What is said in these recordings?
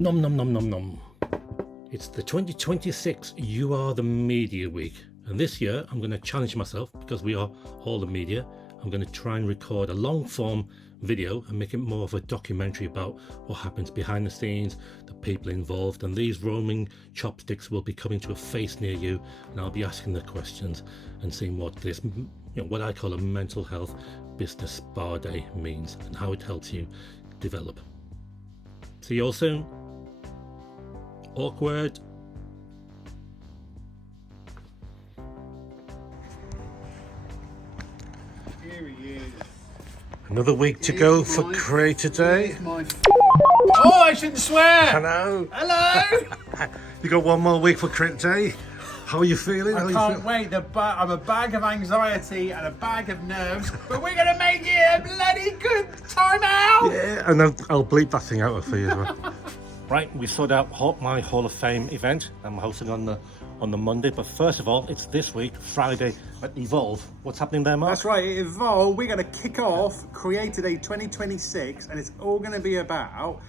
Nom nom nom nom nom. It's the 2026 You Are the Media Week, and this year I'm going to challenge myself, because we are all the media. I'm going to try and record a long form video and make it more of a documentary about what happens behind the scenes, the people involved, and these roaming chopsticks will be coming to a face near you, and I'll be asking the questions and seeing what this, what I call a mental health business spa day means and how it helps you develop. See you all soon. Awkward. Here he is. Another week to go for Creator Day. Oh, I shouldn't swear! Hello. Hello! You got one more week for Creator Day. How are you feeling? I can't wait. I'm a bag of anxiety and a bag of nerves, but we're going to make it a bloody good time out! Yeah, and I'll bleep that thing out for you as well. Right, we sorted out my Hall of Fame event. I'm hosting on the Monday, but first of all, it's this week, Friday, at Evolve. What's happening there, Mark? That's right, at Evolve, we're going to kick off Creator Day 2026, and it's all going to be about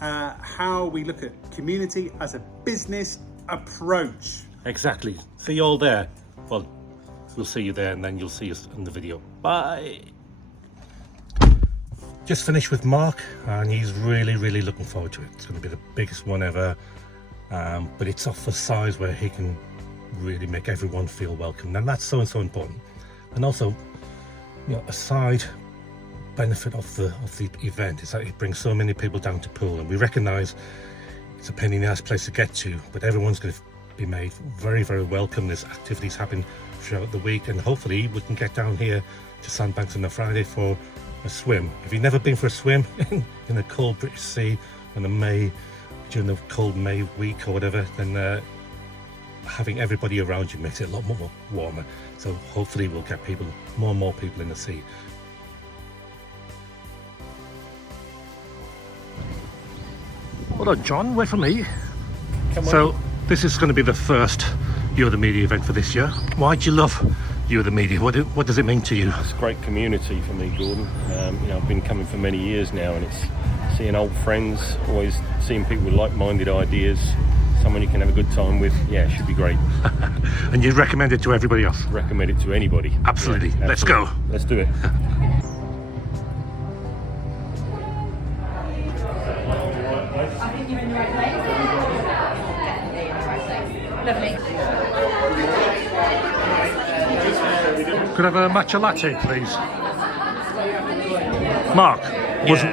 how we look at community as a business approach. Exactly. See you all there. Well, we'll see you there, and then you'll see us in the video. Bye. Just finished with Mark, and he's really looking forward to it. It's going to be the biggest one ever, but it's of the size where he can really make everyone feel welcome, and that's so important. And also, a side benefit of the event is that it brings so many people down to Poole, and we recognise it's a pain in the ass place to get to, but everyone's going to be made very welcome. There's activities happening throughout the week, and hopefully we can get down here to Sandbanks on a Friday for a swim. If you've never been for a swim in the cold British Sea during the cold May week or whatever, then having everybody around you makes it a lot more warmer. So hopefully we'll get more and more people in the sea. Hold on, John, wait for me. So this is going to be the first You're the Media event for this year. Why do you love You're the Media? What does it mean to you? It's a great community for me, Gordon. I've been coming for many years now, and it's seeing old friends, always seeing people with like-minded ideas, someone you can have a good time with. Yeah, it should be great. And you'd recommend it to everybody else? Recommend it to anybody. Absolutely. Yeah, Let's go. Let's do it. Lovely. Could I have a matcha latte, please? Mark,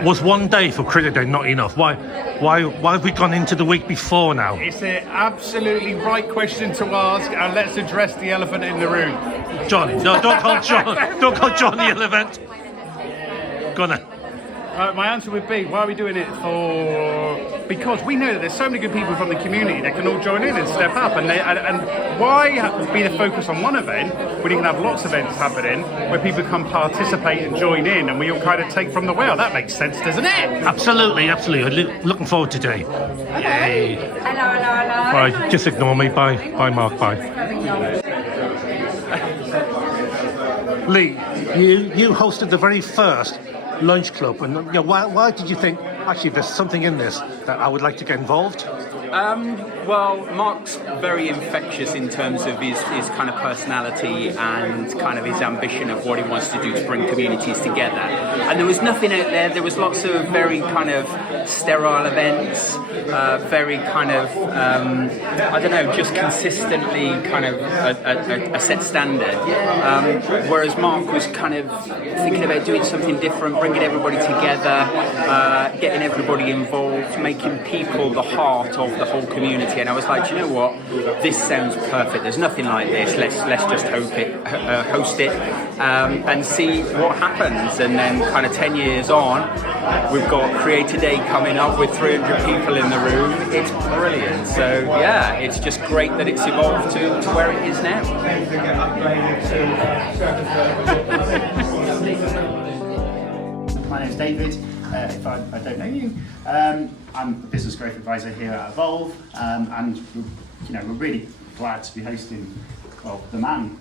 was one day for Creator Day not enough? Why have we gone into the week before now? It's an absolutely right question to ask, and let's address the elephant in the room. John, no, don't call John the elephant. Go on then. My answer would be, why are we doing it for? Because we know that there's so many good people from the community that can all join in and step up, and why be the focus on one event when you can have lots of events happening where people can participate and join in, and we all kind of take from the well? That makes sense, doesn't it? Absolutely. Looking forward to today. Yay. Hello. All right, just ignore me. Bye, Mark. Bye. Lee, you hosted the very first lunch club, and why did you think actually there's something in this that I would like to get involved? Well, Mark's very infectious in terms of his kind of personality and kind of his ambition of what he wants to do to bring communities together. And there was nothing out there. There was lots of very kind of sterile events, very kind of, just consistently kind of a set standard. Whereas Mark was kind of thinking about doing something different, bringing everybody together, getting everybody involved, making people the heart of the whole community. And I was like, do you know what? This sounds perfect. There's nothing like this. Let's just host it, and see what happens. And then, kind of 10 years on, we've got Creator Day coming up with 300 people in the room. It's brilliant. So yeah, it's just great that it's evolved to where it is now. My name's David. If I don't know you, I'm a business growth advisor here at Evolve, and we're really glad to be hosting, the man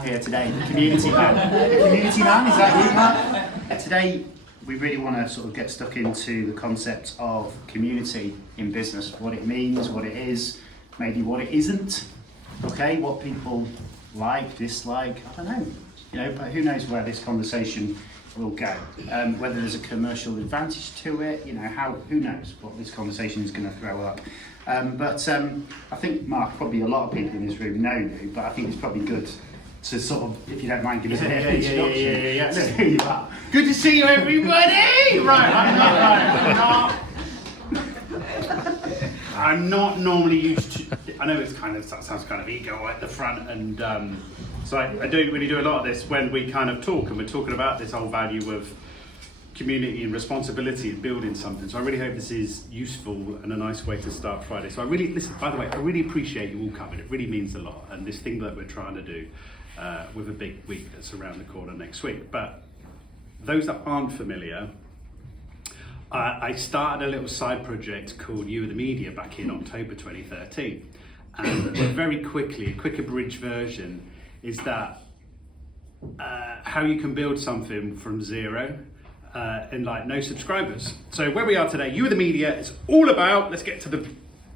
here today, the community man. The community man, is that you, Matt? Today we really want to sort of get stuck into the concept of community in business, what it means, what it is, maybe what it isn't, okay, what people like, dislike, I don't know, but who knows where this conversation will go, whether there's a commercial advantage to it, who knows what this conversation is going to throw up. But I think, Mark, probably a lot of people in this room know you, but I think it's probably good to sort of, if you don't mind, give us an introduction. Yeah. To who you are. Good to see you, everybody! I'm not normally used to, I know that sounds kind of ego at the front, and so I don't really do a lot of this when we kind of talk, and we're talking about this whole value of community and responsibility and building something. So I really hope this is useful and a nice way to start Friday. So by the way, I really appreciate you all coming. It really means a lot. And this thing that we're trying to do with a big week that's around the corner next week. But those that aren't familiar, I started a little side project called You Are the Media back in October 2013. And very quickly, a quick abridged version is that how you can build something from zero and like no subscribers. So where we are today, You Are the Media is all about, let's get to the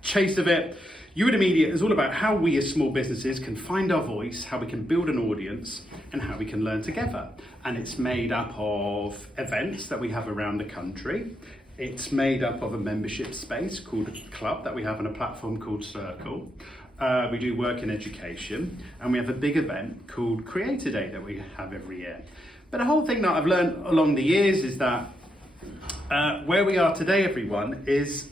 chase of it. You Are the Media is all about how we as small businesses can find our voice, how we can build an audience, and how we can learn together. And it's made up of events that we have around the country. It's made up of a membership space called Club that we have on a platform called Circle. We do work in education, and we have a big event called Creator Day that we have every year. But the whole thing that I've learned along the years is that where we are today, everyone, is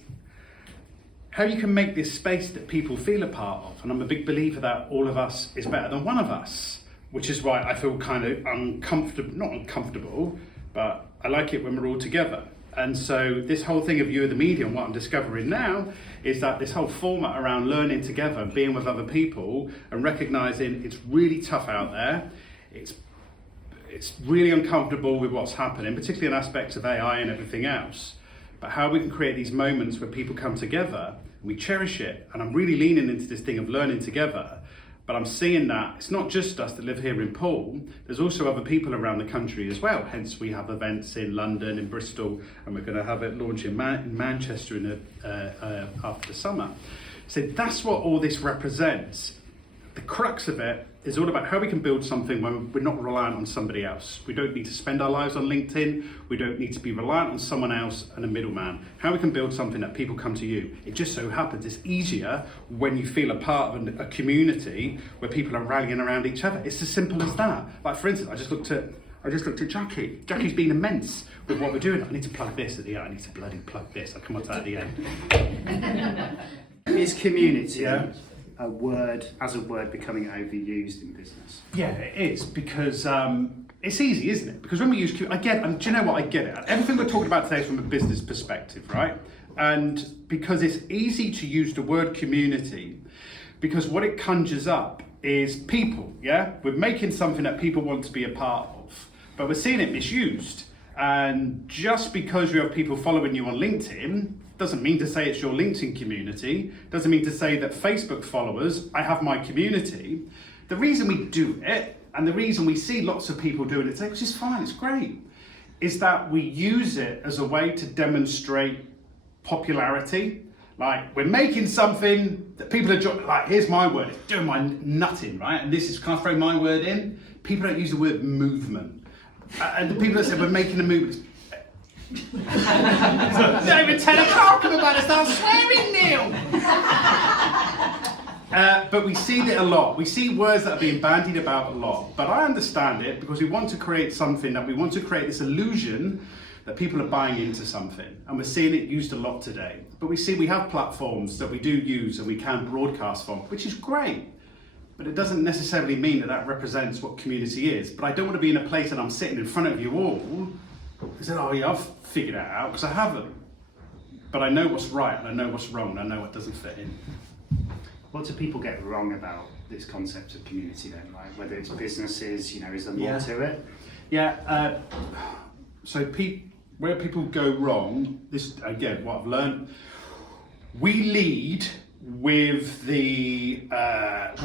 how you can make this space that people feel a part of. And I'm a big believer that all of us is better than one of us, which is why I feel kind of not uncomfortable, but I like it when we're all together. And so this whole thing of You Are the Media, and what I'm discovering now is that this whole format around learning together, being with other people, and recognizing it's really tough out there. It's really uncomfortable with what's happening, particularly in aspects of AI and everything else. But how we can create these moments where people come together and we cherish it. And I'm really leaning into this thing of learning together. But I'm seeing that it's not just us that live here in Poole, there's also other people around the country as well. Hence we have events in London, in Bristol, and we're going to have it launch in Manchester after the summer. So that's what all this represents. The crux of it is all about how we can build something when we're not reliant on somebody else. We don't need to spend our lives on LinkedIn. We don't need to be reliant on someone else and a middleman. How we can build something that people come to you. It just so happens it's easier when you feel a part of a community where people are rallying around each other. It's as simple as that. Like for instance, I just looked at Jackie. Jackie's been immense with what we're doing. I need to plug this at the end. I need to bloody plug this. I'll come on to that at the end. Is community a word becoming overused in business? Yeah, it is, because it's easy, isn't it? Because when we use do you know what, I get it. Everything we're talking about today is from a business perspective, right? And because it's easy to use the word community, because what it conjures up is people, yeah? We're making something that people want to be a part of, but we're seeing it misused. And just because you have people following you on LinkedIn, doesn't mean to say it's your LinkedIn community, doesn't mean to say that Facebook followers, I have my community. The reason we do it, and the reason we see lots of people doing it today, which is fine, it's great, is that we use it as a way to demonstrate popularity. Like, we're making something that people are, like, here's my word, it's doing my nutting, right? And this is, can I throw my word in? People don't use the word movement. And the people that say we're making a movement, it's not even 10 o'clock, I'm about to start swearing, Neil! But we see it a lot. We see words that are being bandied about a lot. But I understand it because we want to create something, that we want to create this illusion that people are buying into something. And we're seeing it used a lot today. But we have platforms that we do use and we can broadcast from, which is great. But it doesn't necessarily mean that that represents what community is. But I don't want to be in a place that I'm sitting in front of you all and say, oh yeah, I've figured it out, because I haven't. But I know what's right and I know what's wrong and I know what doesn't fit in. What do people get wrong about this concept of community then? Like whether it's businesses, is there more to it? Yeah, so where people go wrong, this again, what I've learned, we lead with the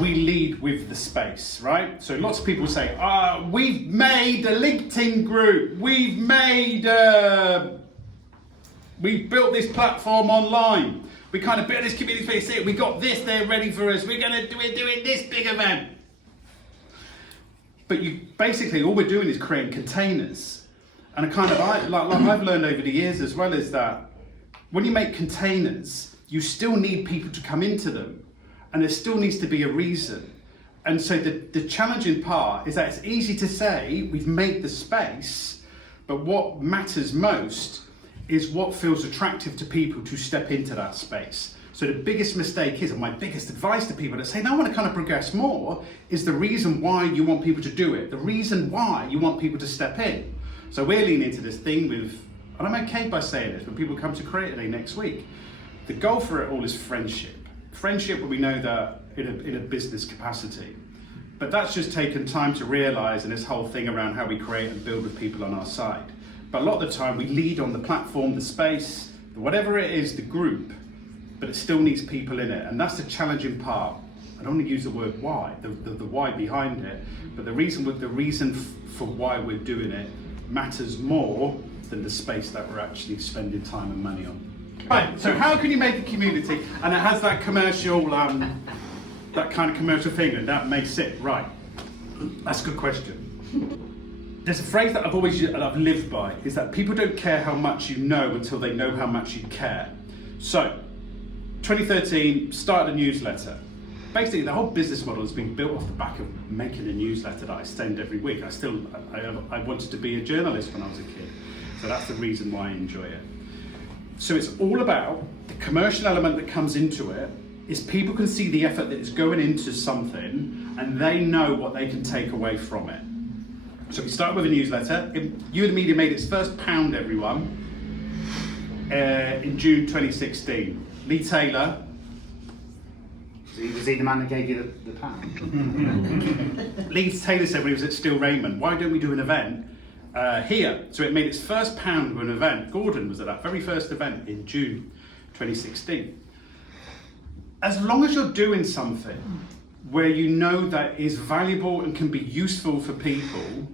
we lead with the space, right? So lots of people say, we've made a LinkedIn group, we've built this platform online, we kind of built this community space here, we got this, they're ready for us, we're doing this big event. But you basically, all we're doing is creating containers. And I've learned over the years as well, is that when you make containers, you still need people to come into them, and there still needs to be a reason. And so the challenging part is that it's easy to say we've made the space, but what matters most is what feels attractive to people to step into that space. So the biggest mistake is, and my biggest advice to people that say, no, I want to kind of progress more, is the reason why you want people to do it, the reason why you want people to step in. So we're leaning into this thing with, and I'm okay by saying this, when people come to Creator Day next week, the goal for it all is friendship. Friendship, we know that in a business capacity. But that's just taken time to realise, and this whole thing around how we create and build with people on our side. But a lot of the time we lead on the platform, the space, whatever it is, the group, but it still needs people in it. And that's the challenging part. I don't want to use the word why, the why behind it, but the reason for why we're doing it matters more than the space that we're actually spending time and money on. Right, so how can you make a community, and it has that commercial, that kind of commercial thing, and that makes it right? That's a good question. There's a phrase that I've lived by, is that people don't care how much you know until they know how much you care. So, 2013, started a newsletter. Basically, the whole business model has been built off the back of making a newsletter that I send every week. I wanted to be a journalist when I was a kid, so that's the reason why I enjoy it. So it's all about the commercial element that comes into it, is people can see the effort that is going into something, and they know what they can take away from it. So we started with a newsletter. You and the Media made its first pound, everyone, in June 2016. Lee Taylor. Was he the man that gave you the pound? Lee Taylor said when he was at Still Raymond, why don't we do an event here? So it made its first pound with an event. Gordon was at that very first event in June 2016. As long as you're doing something where you know that is valuable and can be useful for people,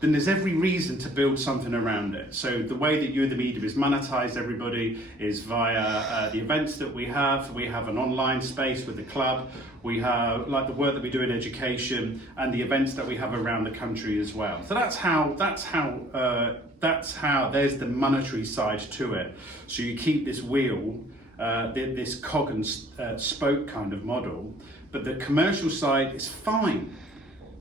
then there's every reason to build something around it. So the way that You and the Media is monetized, everybody, is via the events that we have. We have an online space with the club. We have like the work that we do in education and the events that we have around the country as well. So that's how there's the monetary side to it. So you keep this wheel, this cog and spoke kind of model, but the commercial side is fine.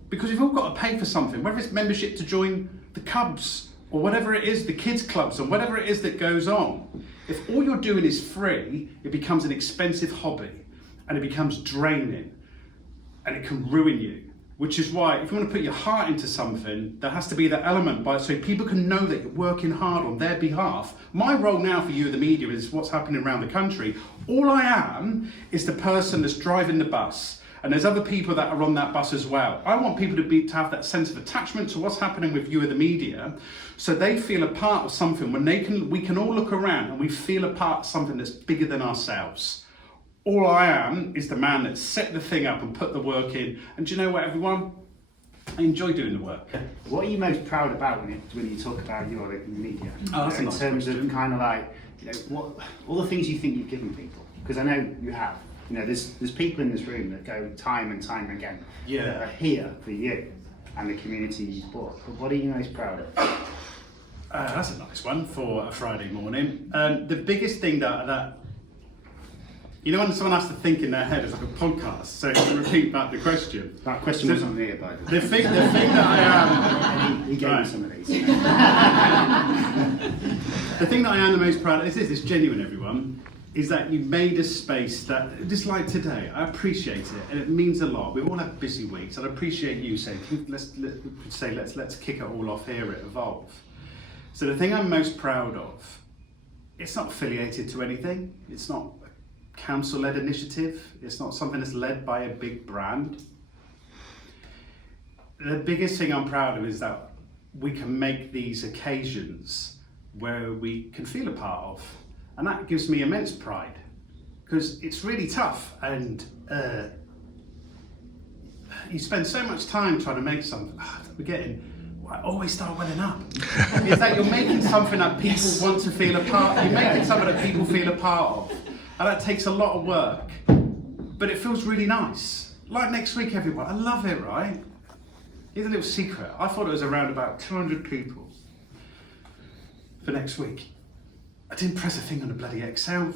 Because we've all got to pay for something, whether it's membership to join the Cubs or whatever it is, the kids clubs or whatever it is that goes on. If all you're doing is free, it becomes an expensive hobby and it becomes draining and it can ruin you. Which is why if you want to put your heart into something, there has to be that element so people can know that you're working hard on their behalf. My role now for You and the Media is what's happening around the country. All I am is the person that's driving the bus. And there's other people that are on that bus as well. I want people to have that sense of attachment to what's happening with You and the Media, so they feel a part of something when we can all look around and we feel a part of something that's bigger than ourselves. All I am is the man that set the thing up and put the work in. And do you know what, everyone? I enjoy doing the work. What are you most proud about when you talk about You and the Media? Oh, that's a in nice terms question. of kind of like, what all the things you think you've given people, because I know you have. There's people in this room that go time and time again that are here for you and the community you support. But what are you most proud of? That's a nice one for a Friday morning. The biggest thing that when someone has to think in their head, it's like a podcast, so to repeat back the question. That question wasn't me, by the way. The thing that I am... He gave me some of these. The thing that I am the most proud of, it's genuine, everyone, is that you made a space that, just like today, I appreciate it, and it means a lot. We all have busy weeks, and I appreciate you saying, let's kick it all off here at Evolve. So the thing I'm most proud of, it's not affiliated to anything. It's not a council-led initiative. It's not something that's led by a big brand. The biggest thing I'm proud of is that we can make these occasions where we can feel a part of. And that gives me immense pride. because it's really tough, and you spend so much time trying to make something. I always start welling up. Is that you're making something that people want to feel a part. You're making something that people feel a part of, and that takes a lot of work. But it feels really nice. Like next week, everyone. I love it, right? Here's a little secret. I thought it was around about 200 people for next week. I didn't press a thing on the bloody Excel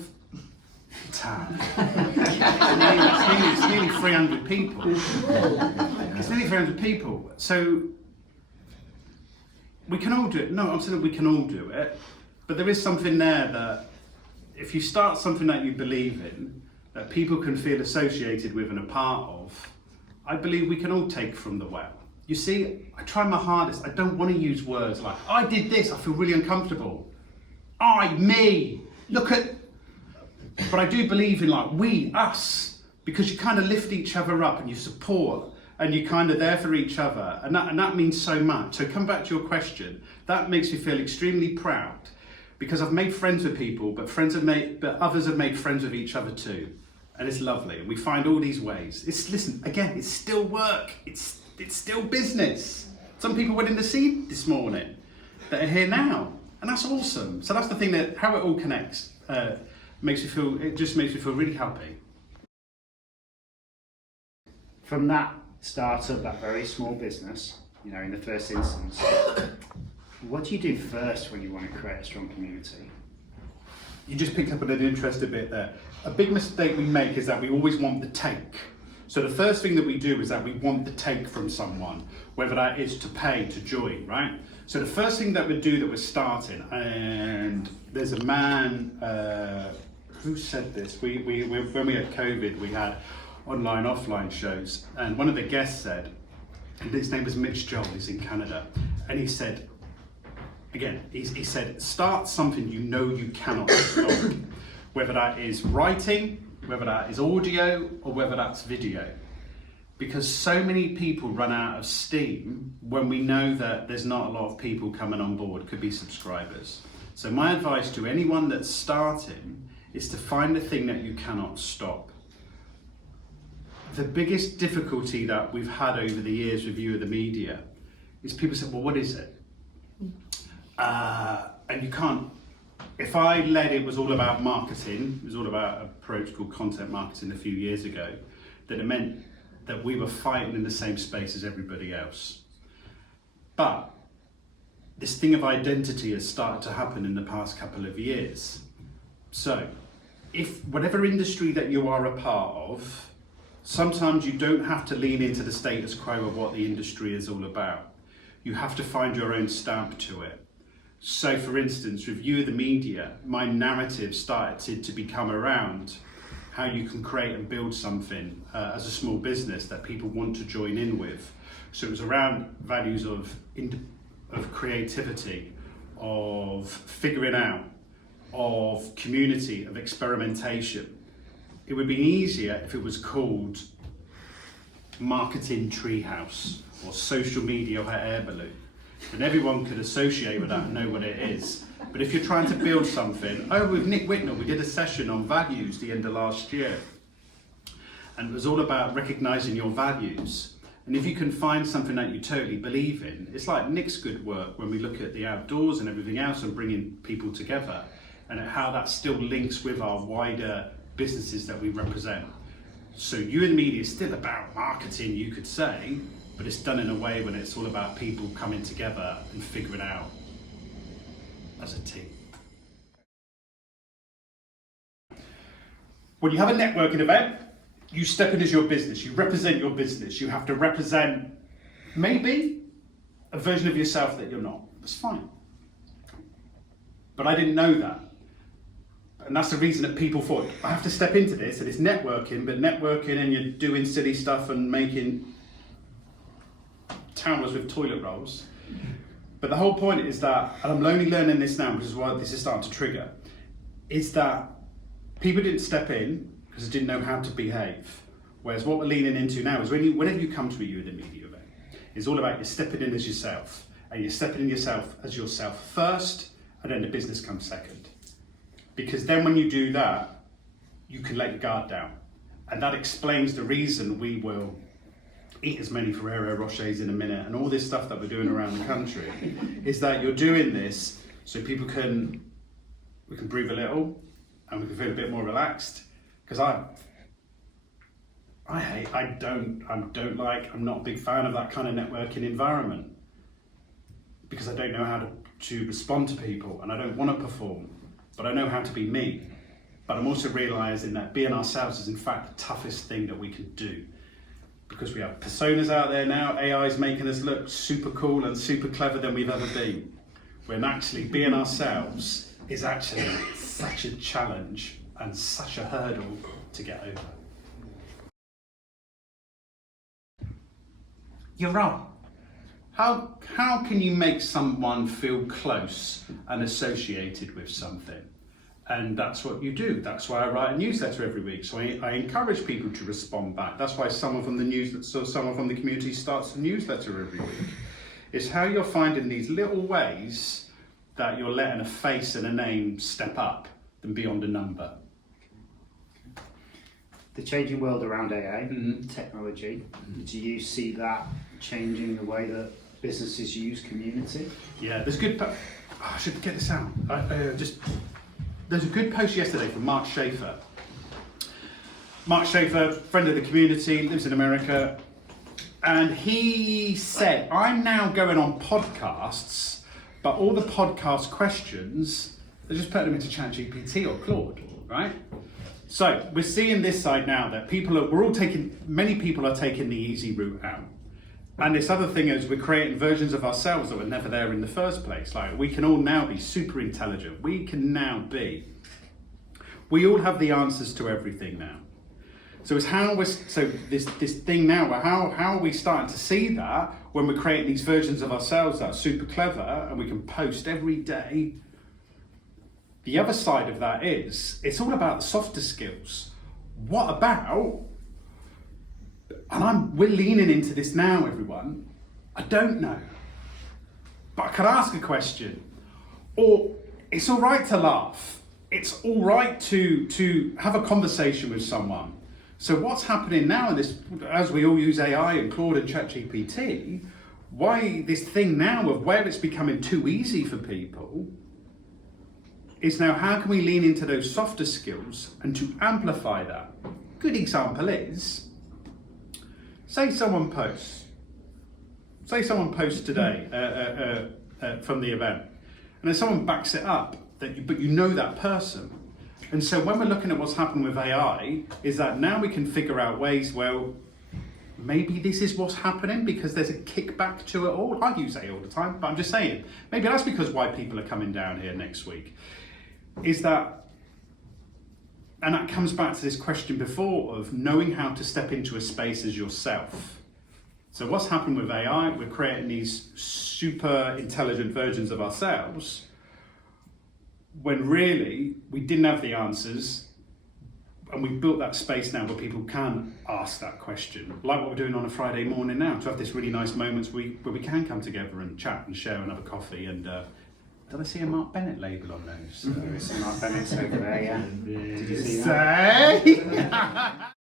tab. It's nearly 300 people. It's nearly 300 people. So we can all do it. No, I'm saying we can all do it. But there is something there that if you start something that you believe in, that people can feel associated with and a part of, I believe we can all take from the well. You see, I try my hardest. I don't want to use words like, I did this, I feel really uncomfortable. Me, look at... But I do believe in like, we, us, because you kind of lift each other up and you support and you're kind of there for each other. And that means so much. So come back to your question. That makes me feel extremely proud because I've made friends with people, but others have made friends with each other too. And it's lovely. And we find all these ways. Listen, again, it's still work. It's still business. Some people went in the sea this morning that are here now. And that's awesome. So that's the thing, that how it all connects makes me feel really happy. From that startup, that very small business, you know, in the first instance, what do you do first when you want to create a strong community? You just picked up on an interesting bit there. A big mistake we make is that we always want the take. So the first thing that we do is that we want the take from someone, whether that is to pay to join, right? So the first thing that we do that we're starting, and there's a man, who said this? When we had COVID, we had online, offline shows, and one of the guests said, and his name was Mitchell, he's in Canada, and he said, again, he said, start something you know you cannot stop, whether that is writing, whether that is audio, or whether that's video. Because so many people run out of steam when we know that there's not a lot of people coming on board, could be subscribers. So my advice to anyone that's starting is to find the thing that you cannot stop. The biggest difficulty that we've had over the years with you of the media is people say, well, what is it? And you can't, if I led it was all about marketing, it was all about an approach called content marketing a few years ago, that it meant that we were fighting in the same space as everybody else. But this thing of identity has started to happen in the past couple of years. So, if whatever industry that you are a part of, sometimes you don't have to lean into the status quo of what the industry is all about. You have to find your own stamp to it. So for instance, with You the Media, my narrative started to become around how you can create and build something as a small business that people want to join in with. So it was around values of creativity, of figuring out, of community, of experimentation. It would be easier if it was called Marketing Treehouse or Social Media Hot Air Balloon. And everyone could associate with that and know what it is. But if you're trying to build something, with Nick Whitnell, we did a session on values the end of last year. And it was all about recognizing your values. And if you can find something that you totally believe in, it's like Nick's good work when we look at the outdoors and everything else and bringing people together and how that still links with our wider businesses that we represent. So You and Media is still about marketing, you could say, but it's done in a way when it's all about people coming together and figuring out as a team. When you have a networking event, you step in as your business, you represent your business, you have to represent maybe a version of yourself that you're not. That's fine. But I didn't know that. And that's the reason that people thought, I have to step into this, and it's networking, but networking and you're doing silly stuff and making towers with toilet rolls. But the whole point is that, and I'm only learning this now, which is why this is starting to trigger, is that people didn't step in because they didn't know how to behave. Whereas what we're leaning into now is whenever you come to a You in the Media event, it's all about you stepping in as yourself, and you're stepping in yourself as yourself first, and then the business comes second. Because then when you do that, you can let your guard down. And that explains the reason we will eat as many Ferrero Rochers in a minute and all this stuff that we're doing around the country, is that you're doing this so we can breathe a little and we can feel a bit more relaxed. Because I'm not a big fan of that kind of networking environment, because I don't know how to respond to people, and I don't want to perform, but I know how to be me. But I'm also realizing that being ourselves is in fact the toughest thing that we can do, because we have personas out there now. AI is making us look super cool and super clever than we've ever been, when actually being ourselves is actually such a challenge and such a hurdle to get over. You're right. How can you make someone feel close and associated with something? And that's what you do. That's why I write a newsletter every week. So I encourage people to respond back. That's why someone from the community starts a newsletter every week. It's how you're finding these little ways that you're letting a face and a name step up and beyond a number. The changing world around AI, technology, do you see that changing the way that businesses use community? Yeah, there's good. I should get this out. There's a good post yesterday from Mark Schaefer. Mark Schaefer, friend of the community, lives in America, and he said, "I'm now going on podcasts, but all the podcast questions, they're just putting them into ChatGPT or Claude, right?" So we're seeing this side now that many people are taking the easy route out. And this other thing is we're creating versions of ourselves that were never there in the first place. Like, we can all now be super intelligent. We all have the answers to everything now. So it's this thing now, how are we starting to see that when we're creating these versions of ourselves that are super clever and we can post every day? The other side of that is, it's all about the softer skills. What about, and we're leaning into this now, everyone, I don't know, but I could ask a question. Or it's all right to laugh. It's all right to have a conversation with someone. So what's happening now in this, as we all use AI and Claude and ChatGPT, why this thing now of where it's becoming too easy for people is now, how can we lean into those softer skills and to amplify that? Good example is, say someone posts today from the event, and then someone backs it up, but you know that person. And so when we're looking at what's happened with AI, is that now we can figure out ways, well, maybe this is what's happening because there's a kickback to it all. I use AI all the time, but I'm just saying, maybe that's because why people are coming down here next week. Is that, and that comes back to this question before of knowing how to step into a space as yourself. So what's happened with AI, we're creating these super intelligent versions of ourselves when really we didn't have the answers, and we built that space now where people can ask that question, like what we're doing on a Friday morning now, to have this really nice moments where we can come together and chat and share and have a coffee. And did I see a Mark Bennett label on those? There is some Mark Bennett's over there, yeah. Did you see that?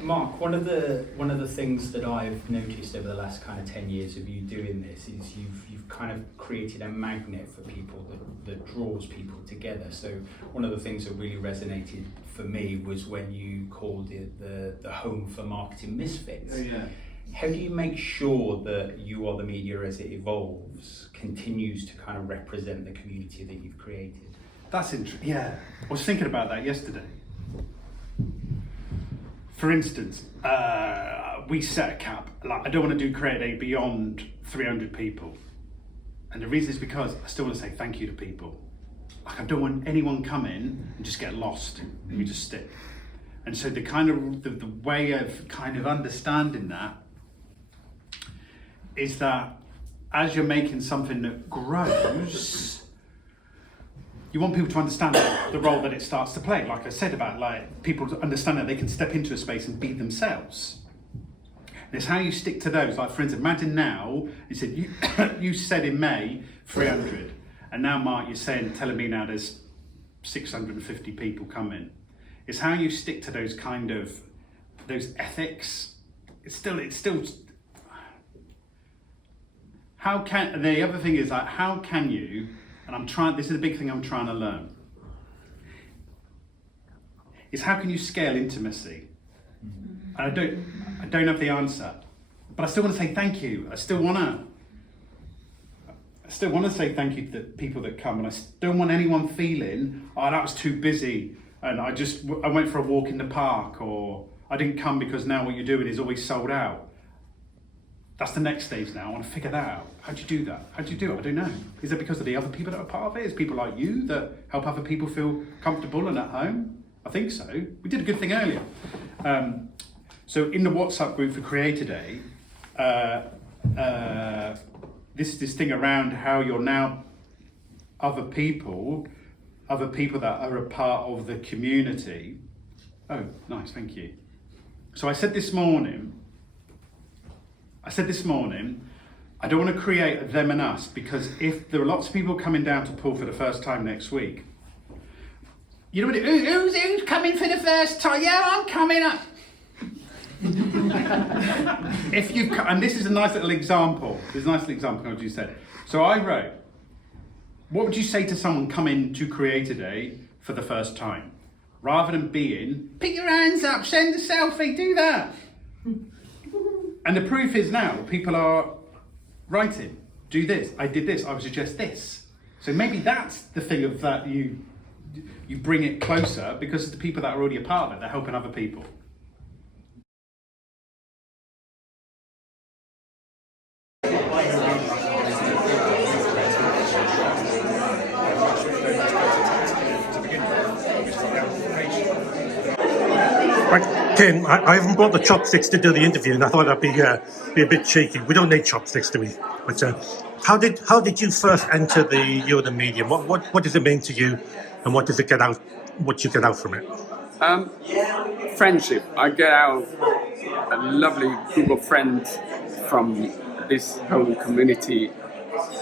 Mark, one of the things that I've noticed over the last kind of 10 years of you doing this is you've kind of created a magnet for people that draws people together. So one of the things that really resonated for me was when you called it the home for marketing misfits. Oh, yeah. How do you make sure that You Are the Media, as it evolves, continues to kind of represent the community that you've created? That's interesting. Yeah, I was thinking about that yesterday. For instance, we set a cap. Like, I don't want to do Create Day beyond 300 people, and the reason is because I still want to say thank you to people. Like, I don't want anyone come in and just get lost and we just stick. And so the way of kind of understanding that is that as you're making something that grows, you want people to understand the role that it starts to play. Like I said about, like, people to understand that they can step into a space and be themselves. And it's how you stick to those. Like, for instance, imagine now, you said you said in May 300, and now Mark, you're telling me now there's 650 people coming. It's how you stick to those those ethics. It's still. How can, the other thing is like, how can you, and this is the big thing I'm trying to learn, is how can you scale intimacy? And I don't have the answer, but I still want to say thank you. I still want to say thank you to the people that come, and I don't want anyone feeling, oh, that was too busy, and I went for a walk in the park, or I didn't come because now what you're doing is always sold out. That's the next stage now. I want to figure that out. How do you do that? How do you do it? I don't know. Is it because of the other people that are part of it? Is people like you that help other people feel comfortable and at home? I think so. We did a good thing earlier. So in the WhatsApp group for Creator Day, this thing around how you're now other people that are a part of the community. Oh, nice, thank you. So I said this morning, I don't want to create a them and us, because if there are lots of people coming down to Poole for the first time next week, you know what? Who's coming for the first time? Yeah, I'm coming up. And this is a nice little example. There's a nice little example of what you said. So I wrote, what would you say to someone coming to Creator Day for the first time? Rather than being, pick your hands up, send a selfie, do that. And the proof is now, people are writing, do this, I did this, I would suggest this. So maybe that's the thing of that you bring it closer, because the people that are already a part of it, they're helping other people. Right, Tim, I haven't brought the chopsticks to do the interview, and I thought that'd be a bit cheeky. We don't need chopsticks, do we? But how did you first enter the medium? What does it mean to you, and what does it get out? What you get out from it? Friendship. I get out a lovely group of friends from this whole community.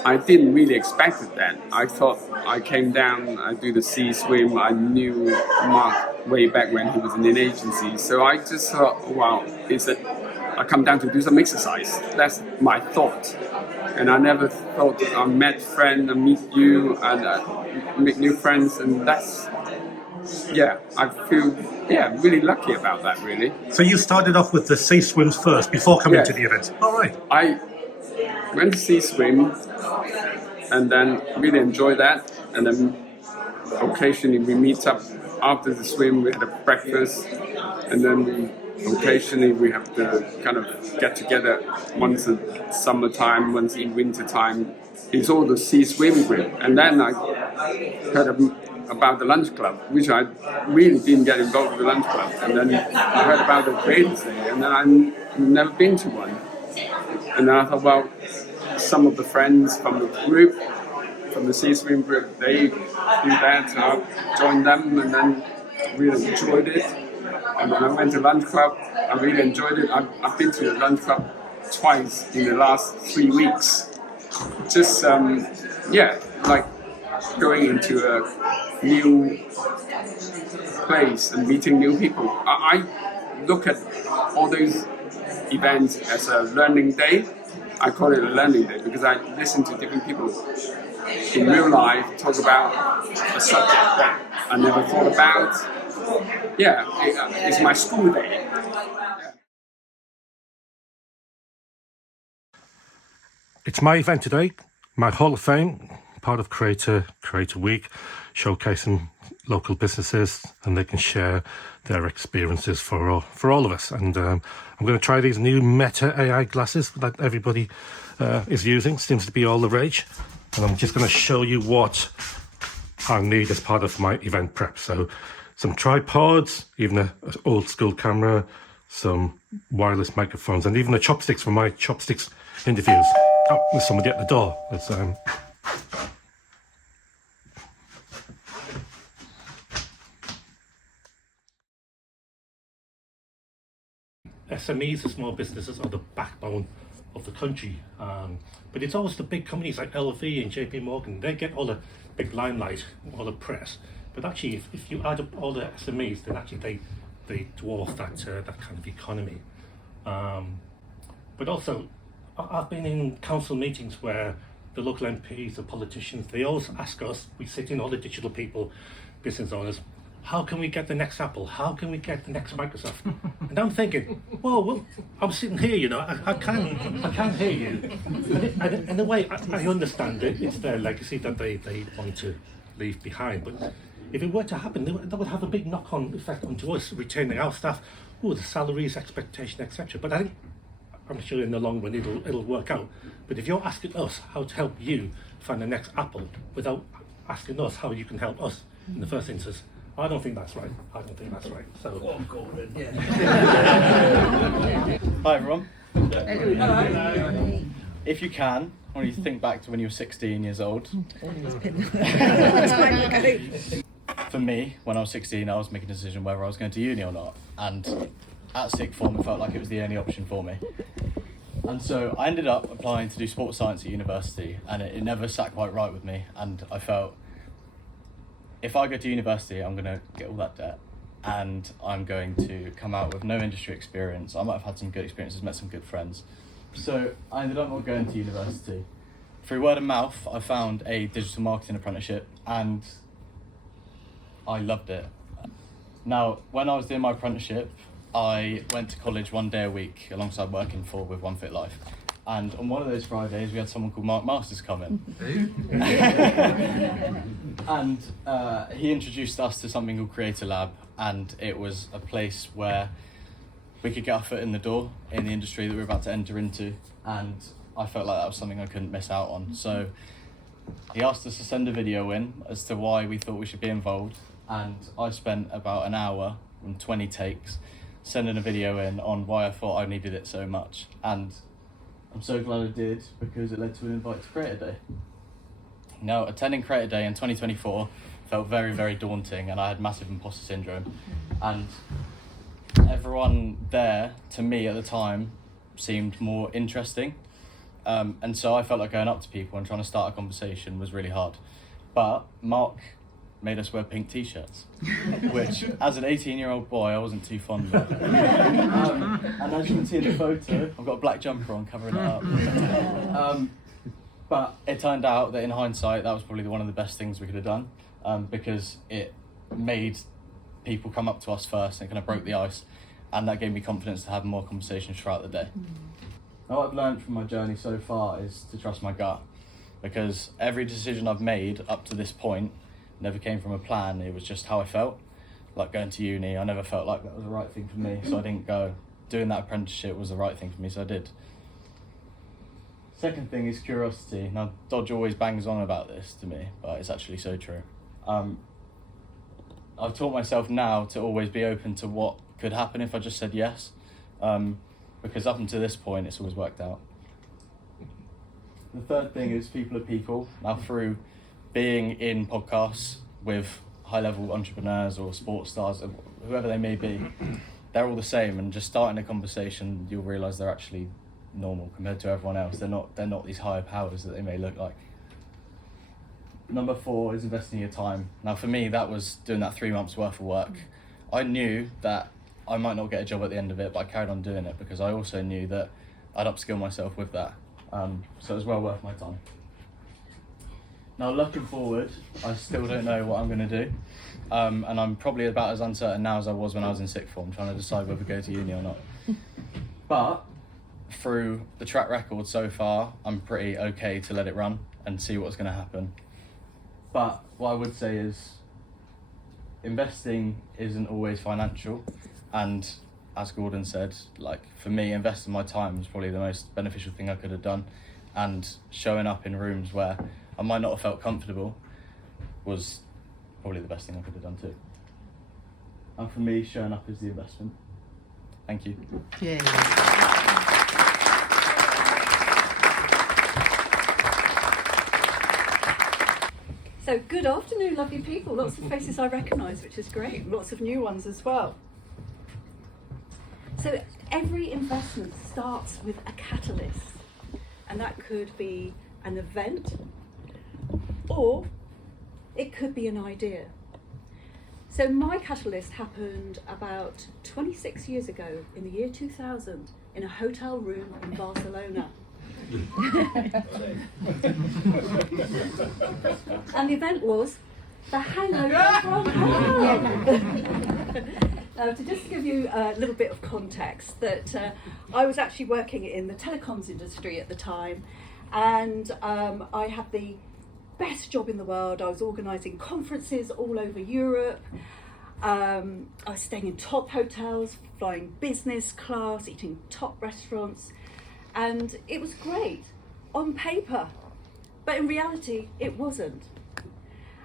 I didn't really expect that. I thought I came down, I do the sea swim. I knew Mark way back when he was in an agency. So I just thought, wow, I come down to do some exercise. That's my thought. And I never thought I met friends and meet you and make new friends. And that's, I feel, really lucky about that, really. So you started off with the sea swims first before coming to the event? All right. I went to sea swim and then really enjoyed that, and then occasionally we meet up after the swim, we had a breakfast, and then occasionally we have to kind of get together once in summertime, once in winter time. It's all the sea swim group. And then I heard about the lunch club, which I really didn't get involved with the lunch club, and then I heard about the Creators Day, and then I've never been to one. And then I thought, well, some of the friends from the group, from the sea swim group, they do that, so I joined them and then really enjoyed it. And when I went to lunch club, I really enjoyed it. I've been to the lunch club twice in the last 3 weeks. Just, like going into a new place and meeting new people. I look at all those events as a learning day. I call it a learning day because I listen to different people in real life talk about a subject that I never thought about. It's my school day. It's my event today, my Hall of Fame, part of Creator Week, showcasing local businesses, and they can share their experiences for all of us. And I'm going to try these new Meta AI glasses that everybody is using. Seems to be all the rage. And I'm just going to show you what I need as part of my event prep. So some tripods, even an old school camera, some wireless microphones, and even the chopsticks for my chopsticks interviews. Oh, there's somebody at the door. SMEs, the small businesses, are the backbone of the country, but it's always the big companies like LV and JP Morgan. They get all the big limelight, all the press, But actually, if you add up all the SMEs, then actually they dwarf that kind of economy. But also, I've been in council meetings where the local MPs, the politicians, they always ask us, we sit in, all the digital people, business owners, how can we get the next Apple? How can we get the next Microsoft? And I'm thinking, well, I'm sitting here, you know, I can hear you. And in a way, I understand it. It's their legacy that they want to leave behind. But if it were to happen, that would have a big knock-on effect onto us, retaining our staff, the salaries, expectation, etc. But I'm sure in the long run it'll work out. But if you're asking us how to help you find the next Apple without asking us how you can help us in the first instance, I don't think that's right. So. Hi everyone. If you can, I want you to think back to when you were 16 years old. For me, when I was 16, I was making a decision whether I was going to uni or not. And at sixth form, it felt like it was the only option for me. And so I ended up applying to do sports science at university, and it never sat quite right with me. And I felt, if I go to university, I'm going to get all that debt, and I'm going to come out with no industry experience. I might have had some good experiences, met some good friends. So I ended up not going to university. Through word of mouth, I found a digital marketing apprenticeship, and I loved it. Now, when I was doing my apprenticeship, I went to college 1 day a week alongside working with One Fit Life. And on one of those Fridays, we had someone called Mark Masters come in. And he introduced us to something called Creator Lab, and it was a place where we could get our foot in the door in the industry that we were about to enter into, and I felt like that was something I couldn't miss out on. So he asked us to send a video in as to why we thought we should be involved, and I spent about an hour and 20 takes sending a video in on why I thought I needed it so much. And I'm so glad I did, because it led to an invite to Creator Day. Now, attending Creator Day in 2024 felt very, very daunting, and I had massive imposter syndrome. And everyone there, to me at the time, seemed more interesting. And so I felt like going up to people and trying to start a conversation was really hard. But Mark made us wear pink t-shirts, which as an 18-year-old boy I wasn't too fond of. And as you can see in the photo, I've got a black jumper on covering it up. But it turned out that in hindsight that was probably one of the best things we could have done, because it made people come up to us first and it kind of broke the ice, and that gave me confidence to have more conversations throughout the day. Now, what I've learned from my journey so far is to trust my gut, because every decision I've made up to this point never came from a plan. It was just how I felt. Like going to uni, I never felt like that was the right thing for me, so I didn't go. Doing that apprenticeship was the right thing for me, so I did. Second thing is curiosity. Now, Dodge always bangs on about this to me, but it's actually so true. I've taught myself now to always be open to what could happen if I just said yes, because up until this point, it's always worked out. The third thing is people are people. Now, through being in podcasts with high-level entrepreneurs or sports stars, whoever they may be, they're all the same, and just starting a conversation, you'll realise they're actually normal compared to everyone else. They're not these higher powers that they may look like. Number 4 is investing your time. Now, for me, that was doing that 3 months worth of work. I knew that I might not get a job at the end of it, but I carried on doing it because I also knew that I'd upskill myself with that. So it was well worth my time. Now, looking forward, I still don't know what I'm going to do. And I'm probably about as uncertain now as I was when I was in sixth form, trying to decide whether to go to uni or not. But through the track record so far, I'm pretty okay to let it run and see what's going to happen. But what I would say is investing isn't always financial. And as Gordon said, like for me, investing my time was probably the most beneficial thing I could have done. And showing up in rooms where I might not have felt comfortable was probably the best thing I could have done too. And for me, showing up is the investment. Thank you. Yeah. So good afternoon, lovely people. Lots of faces I recognise, which is great. Lots of new ones as well. So every investment starts with a catalyst, and that could be an event, or it could be an idea. So my catalyst happened about 26 years ago in the year 2000 in a hotel room in Barcelona. And the event was the hangover from home. To just give you a little bit of context, that I was actually working in the telecoms industry at the time, and I had the best job in the world. I was organising conferences all over Europe. I was staying in top hotels, flying business class, eating top restaurants, and it was great on paper, but in reality it wasn't.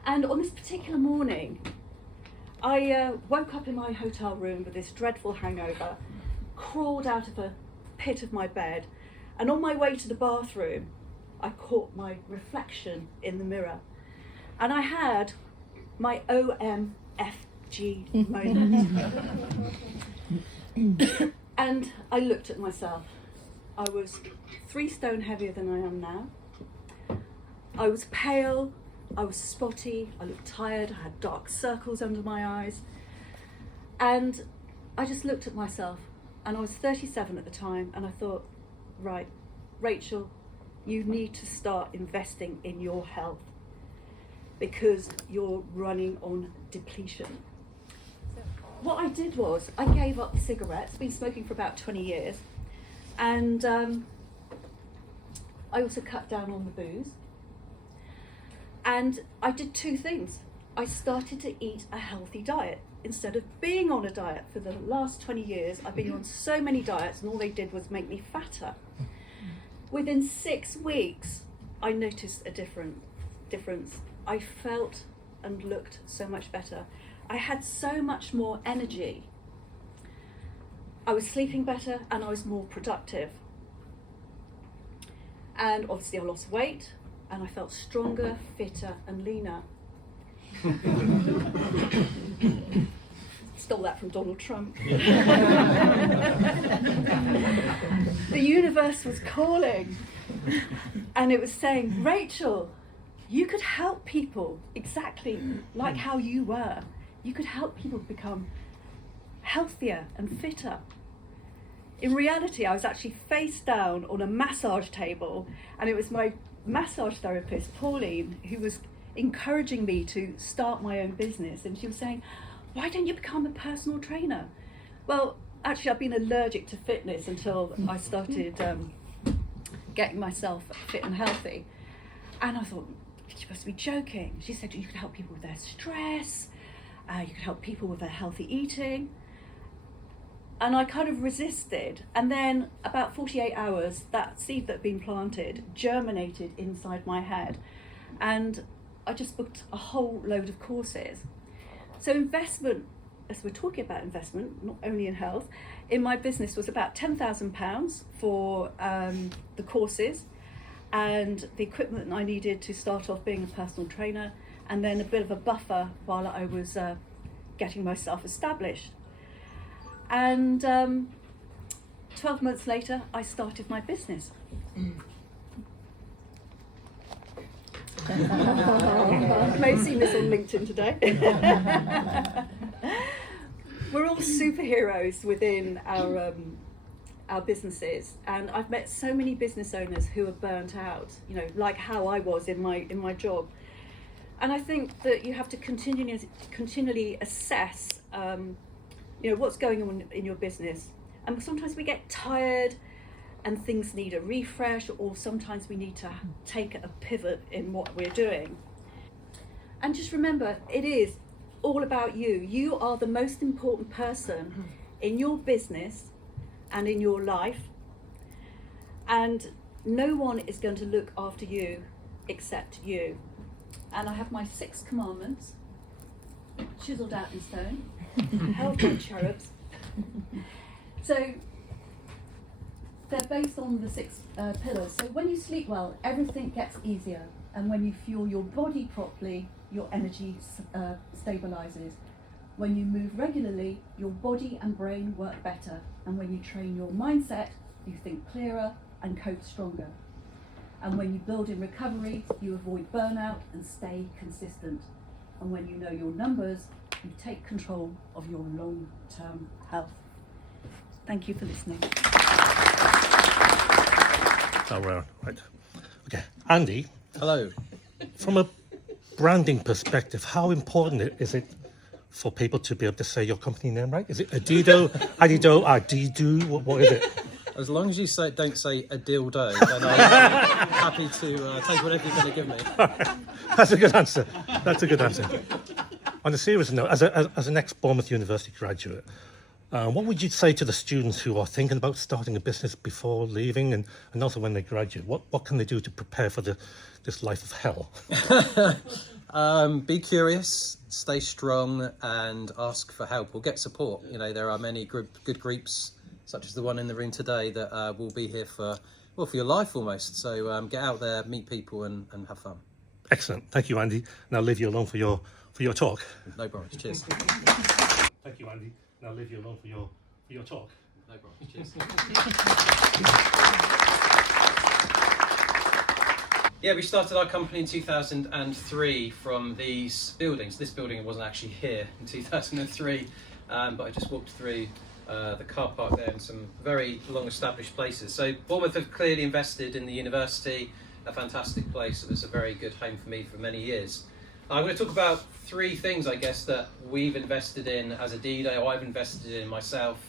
And on this particular morning, I woke up in my hotel room with this dreadful hangover, crawled out of a pit of my bed, and on my way to the bathroom, I caught my reflection in the mirror. And I had my OMFG moment. And I looked at myself. I was 3 stone heavier than I am now. I was pale. I was spotty, I looked tired, I had dark circles under my eyes. And I just looked at myself, and I was 37 at the time, and I thought, right, Rachel, you need to start investing in your health because you're running on depletion. What I did was, I gave up cigarettes, been smoking for about 20 years, and I also cut down on the booze. And I did 2 things. I started to eat a healthy diet instead of being on a diet. For the last 20 years, I've been on so many diets, and all they did was make me fatter. Within 6 weeks, I noticed a difference. I felt and looked so much better. I had so much more energy. I was sleeping better, and I was more productive. And obviously I lost weight, and I felt stronger, fitter, and leaner. Stole that from Donald Trump. The universe was calling, and it was saying, Rachel, you could help people exactly like how you were. You could help people become healthier and fitter. In reality, I was actually face down on a massage table, and it was my massage therapist, Pauline, who was encouraging me to start my own business. And she was saying, why don't you become a personal trainer? Well, actually, I've been allergic to fitness until I started getting myself fit and healthy. And I thought, she must be joking. She said you could help people with their stress, you could help people with their healthy eating. And I kind of resisted. And then about 48 hours, that seed that had been planted germinated inside my head. And I just booked a whole load of courses. So investment, as we're talking about investment, not only in health, in my business was about £10,000 for the courses and the equipment I needed to start off being a personal trainer, and then a bit of a buffer while I was getting myself established. And 12 months later, I started my business. You may have seen this on LinkedIn today. We're all superheroes within our businesses, and I've met so many business owners who are burnt out, you know, like how I was in my job. And I think that you have to continually assess you know, what's going on in your business. And sometimes we get tired and things need a refresh, or sometimes we need to take a pivot in what we're doing. And just remember, it is all about you. You are the most important person in your business and in your life, and no one is going to look after you except you. And I have my 6 commandments chiseled out in stone, held by cherubs. So they're based on the 6 pillars. So when you sleep well, everything gets easier, and when you fuel your body properly, your energy stabilizes. When you move regularly, your body and brain work better, and when you train your mindset, you think clearer and cope stronger. And when you build in recovery, you avoid burnout and stay consistent. And when you know your numbers, and take control of your long-term health. Thank you for listening. So right. Okay, Andy. Hello. From a branding perspective, how important is it for people to be able to say your company name right? Is it Adido, Adido? What is it? As long as you don't say a dildo, then I'm happy to take whatever you're going to give me. That's a good answer. On a serious note, as an ex-Bournemouth University graduate, what would you say to the students who are thinking about starting a business before leaving and also when they graduate? What can they do to prepare for this life of hell? Be curious, stay strong, and ask for help or get support. You know, there are many good groups, such as the one in the room today, that will be here for your life almost. So get out there, meet people, and have fun. Excellent. Thank you, Andy. Now leave you alone for your talk. No problem. Cheers. Thank you, Andy. Now leave you alone for your talk. No problem. Cheers. Yeah, we started our company in 2003 from these buildings. This building wasn't actually here in 2003, but I just walked through the car park there and some very long established places. So Bournemouth have clearly invested in the university, a fantastic place. It was a very good home for me for many years. I'm going to talk about three things, I guess, that we've invested in as Adido, or I've invested in myself,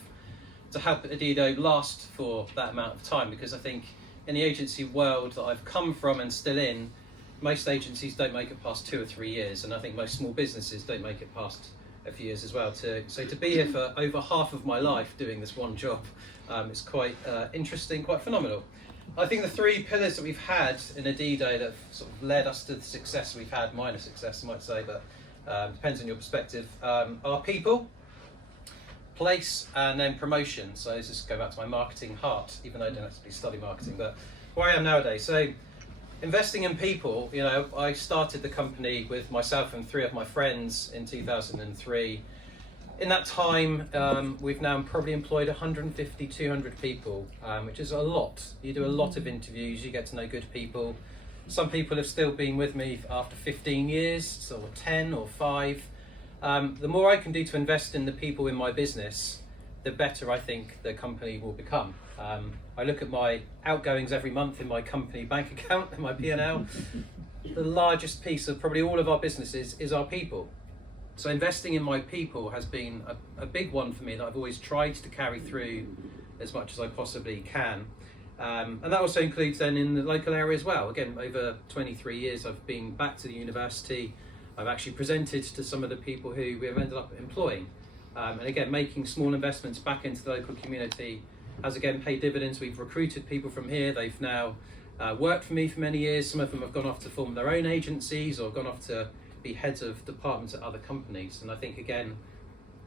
to help Adido last for that amount of time, because I think in the agency world that I've come from and still in, most agencies don't make it past 2 or 3 years, and I think most small businesses don't make it past a few years as well. So to be here for over half of my life doing this one job, is quite interesting, quite phenomenal. I think the three pillars that we've had in Adido that have sort of led us to the success we've had, minor success I might say, but depends on your perspective, are people, place, and then promotion. So let's just go back to my marketing heart, even though I don't actually study marketing, but where I am nowadays. So investing in people, you know, I started the company with myself and 3 of my friends in 2003. In that time, we've now probably employed 150, 200 people, which is a lot. You do a lot of interviews, you get to know good people. Some people have still been with me after 15 years, or 10 or 5. The more I can do to invest in the people in my business, the better I think the company will become. I look at my outgoings every month in my company bank account, in my P&L. The largest piece of probably all of our businesses is our people. So investing in my people has been a big one for me that I've always tried to carry through as much as I possibly can. And that also includes then in the local area as well. Again, over 23 years I've been back to the university. I've actually presented to some of the people who we have ended up employing. And again, making small investments back into the local community has again paid dividends. We've recruited people from here. They've now worked for me for many years. Some of them have gone off to form their own agencies or gone off to be heads of departments at other companies. And I think again,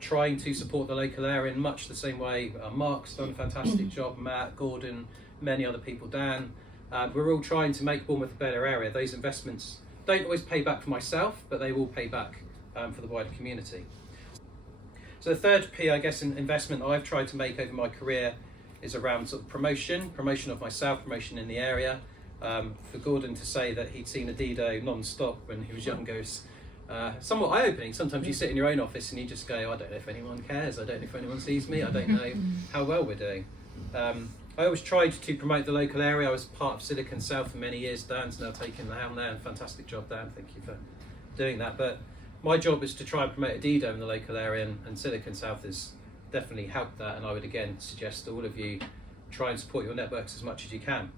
trying to support the local area in much the same way Mark's done a fantastic job, Matt, Gordon, many other people, Dan. We're all trying to make Bournemouth a better area. Those investments don't always pay back for myself, but they will pay back for the wider community. So the third P, I guess, in investment I've tried to make over my career is around sort of promotion of myself, promotion in the area. For Gordon to say that he'd seen Adido non-stop when he was younger is somewhat eye-opening. Sometimes you sit in your own office and you just go, I don't know if anyone cares, I don't know if anyone sees me, I don't know how well we're doing. I always tried to promote the local area. I was part of Silicon South for many years. Dan's now taken the helm there, and fantastic job, Dan, thank you for doing that. But my job is to try and promote Adido in the local area, and Silicon South has definitely helped that, and I would again suggest to all of you try and support your networks as much as you can.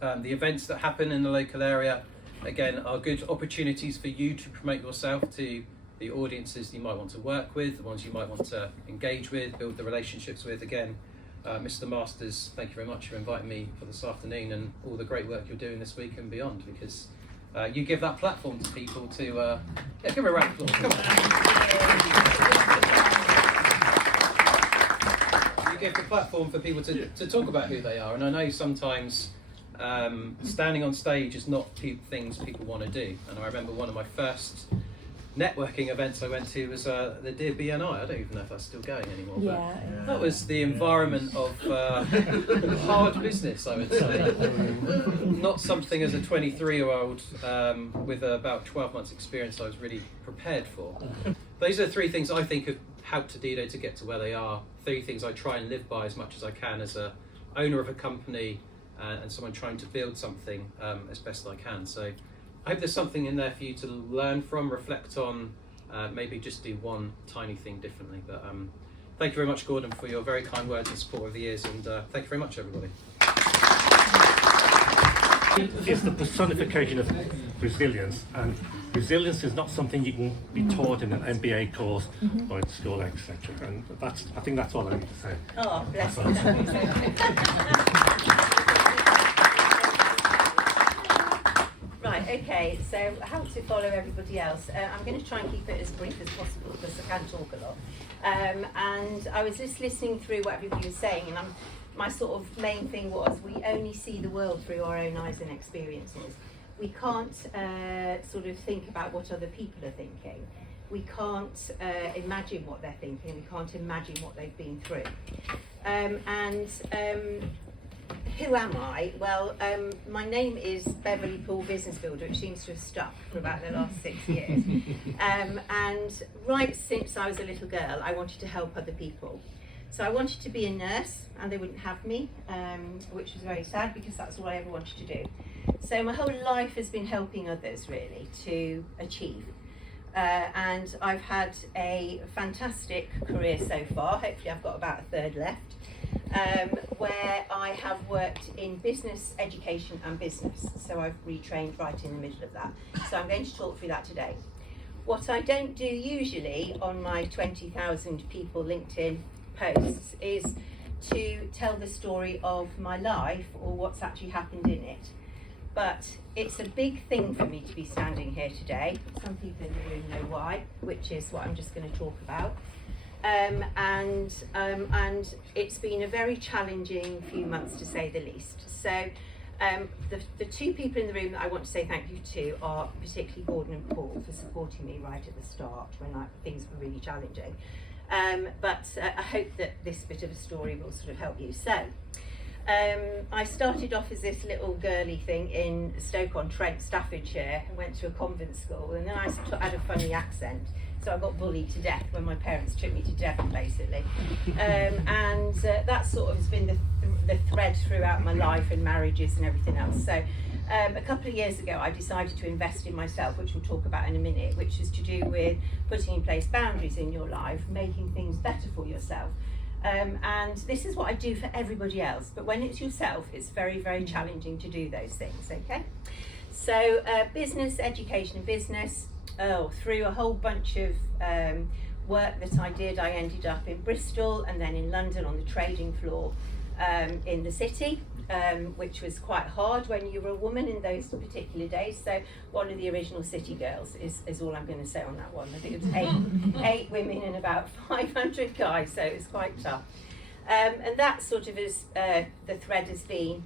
The events that happen in the local area, again, are good opportunities for you to promote yourself to the audiences you might want to work with, the ones you might want to engage with, build the relationships with. Again, Mr. Masters, thank you very much for inviting me for this afternoon and all the great work you're doing this week and beyond, because you give that platform to people to, give her a round of applause, come on. You give the platform for people to talk about who they are, and I know sometimes standing on stage is not things people want to do. And I remember one of my first networking events I went to was the Dear BNI. I don't even know if that's still going anymore. Yeah. But that was the environment of hard business, I would say. Not something as a 23-year-old with about 12 months experience I was really prepared for. Those are 3 things I think have helped Adido to get to where they are. 3 things I try and live by as much as I can as a owner of a company and someone trying to build something as best I can. So I hope there's something in there for you to learn from, reflect on, maybe just do one tiny thing differently. But thank you very much, Gordon, for your very kind words and support over the years, and thank you very much, everybody. It's the personification of resilience, and resilience is not something you can be taught in an MBA course or at school, etc. And I think that's all I need to say. Oh, bless you. Right, okay, so how to follow everybody else. I'm going to try and keep it as brief as possible because I can talk a lot. And I was just listening through what everybody was saying, and my sort of main thing was we only see the world through our own eyes and experiences. We can't sort of think about what other people are thinking. We can't imagine what they're thinking. We can't imagine what they've been through. Who am I? Well, my name is Beverley Poole Business Builder, which seems to have stuck for about the last 6 years. And right since I was a little girl, I wanted to help other people. So I wanted to be a nurse, and they wouldn't have me, which was very sad because that's all I ever wanted to do. So my whole life has been helping others, really, to achieve. And I've had a fantastic career so far. Hopefully I've got about a third left. Where I have worked in business, education and business. So I've retrained right in the middle of that. So I'm going to talk through that today. What I don't do usually on my 20,000 people LinkedIn posts is to tell the story of my life or what's actually happened in it. But it's a big thing for me to be standing here today. Some people in the room know why, which is what I'm just going to talk about. And it's been a very challenging few months, to say the least. So the 2 people in the room that I want to say thank you to are particularly Gordon and Poole for supporting me right at the start when things were really challenging. But I hope that this bit of a story will sort of help you. So I started off as this little girly thing in Stoke-on-Trent, Staffordshire, and went to a convent school, and then I had a funny accent. So I got bullied to death when my parents took me to Devon, basically. And that sort of has been the thread throughout my life and marriages and everything else. So a couple of years ago, I decided to invest in myself, which we'll talk about in a minute, which is to do with putting in place boundaries in your life, making things better for yourself. And this is what I do for everybody else. But when it's yourself, it's very, very challenging to do those things, okay? So business, education and business. Through a whole bunch of work that I did, I ended up in Bristol and then in London on the trading floor in the city, which was quite hard when you were a woman in those particular days. So one of the original city girls is all I'm going to say on that one. I think it was eight women and about 500 guys, so it was quite tough. And that sort of is the thread has been.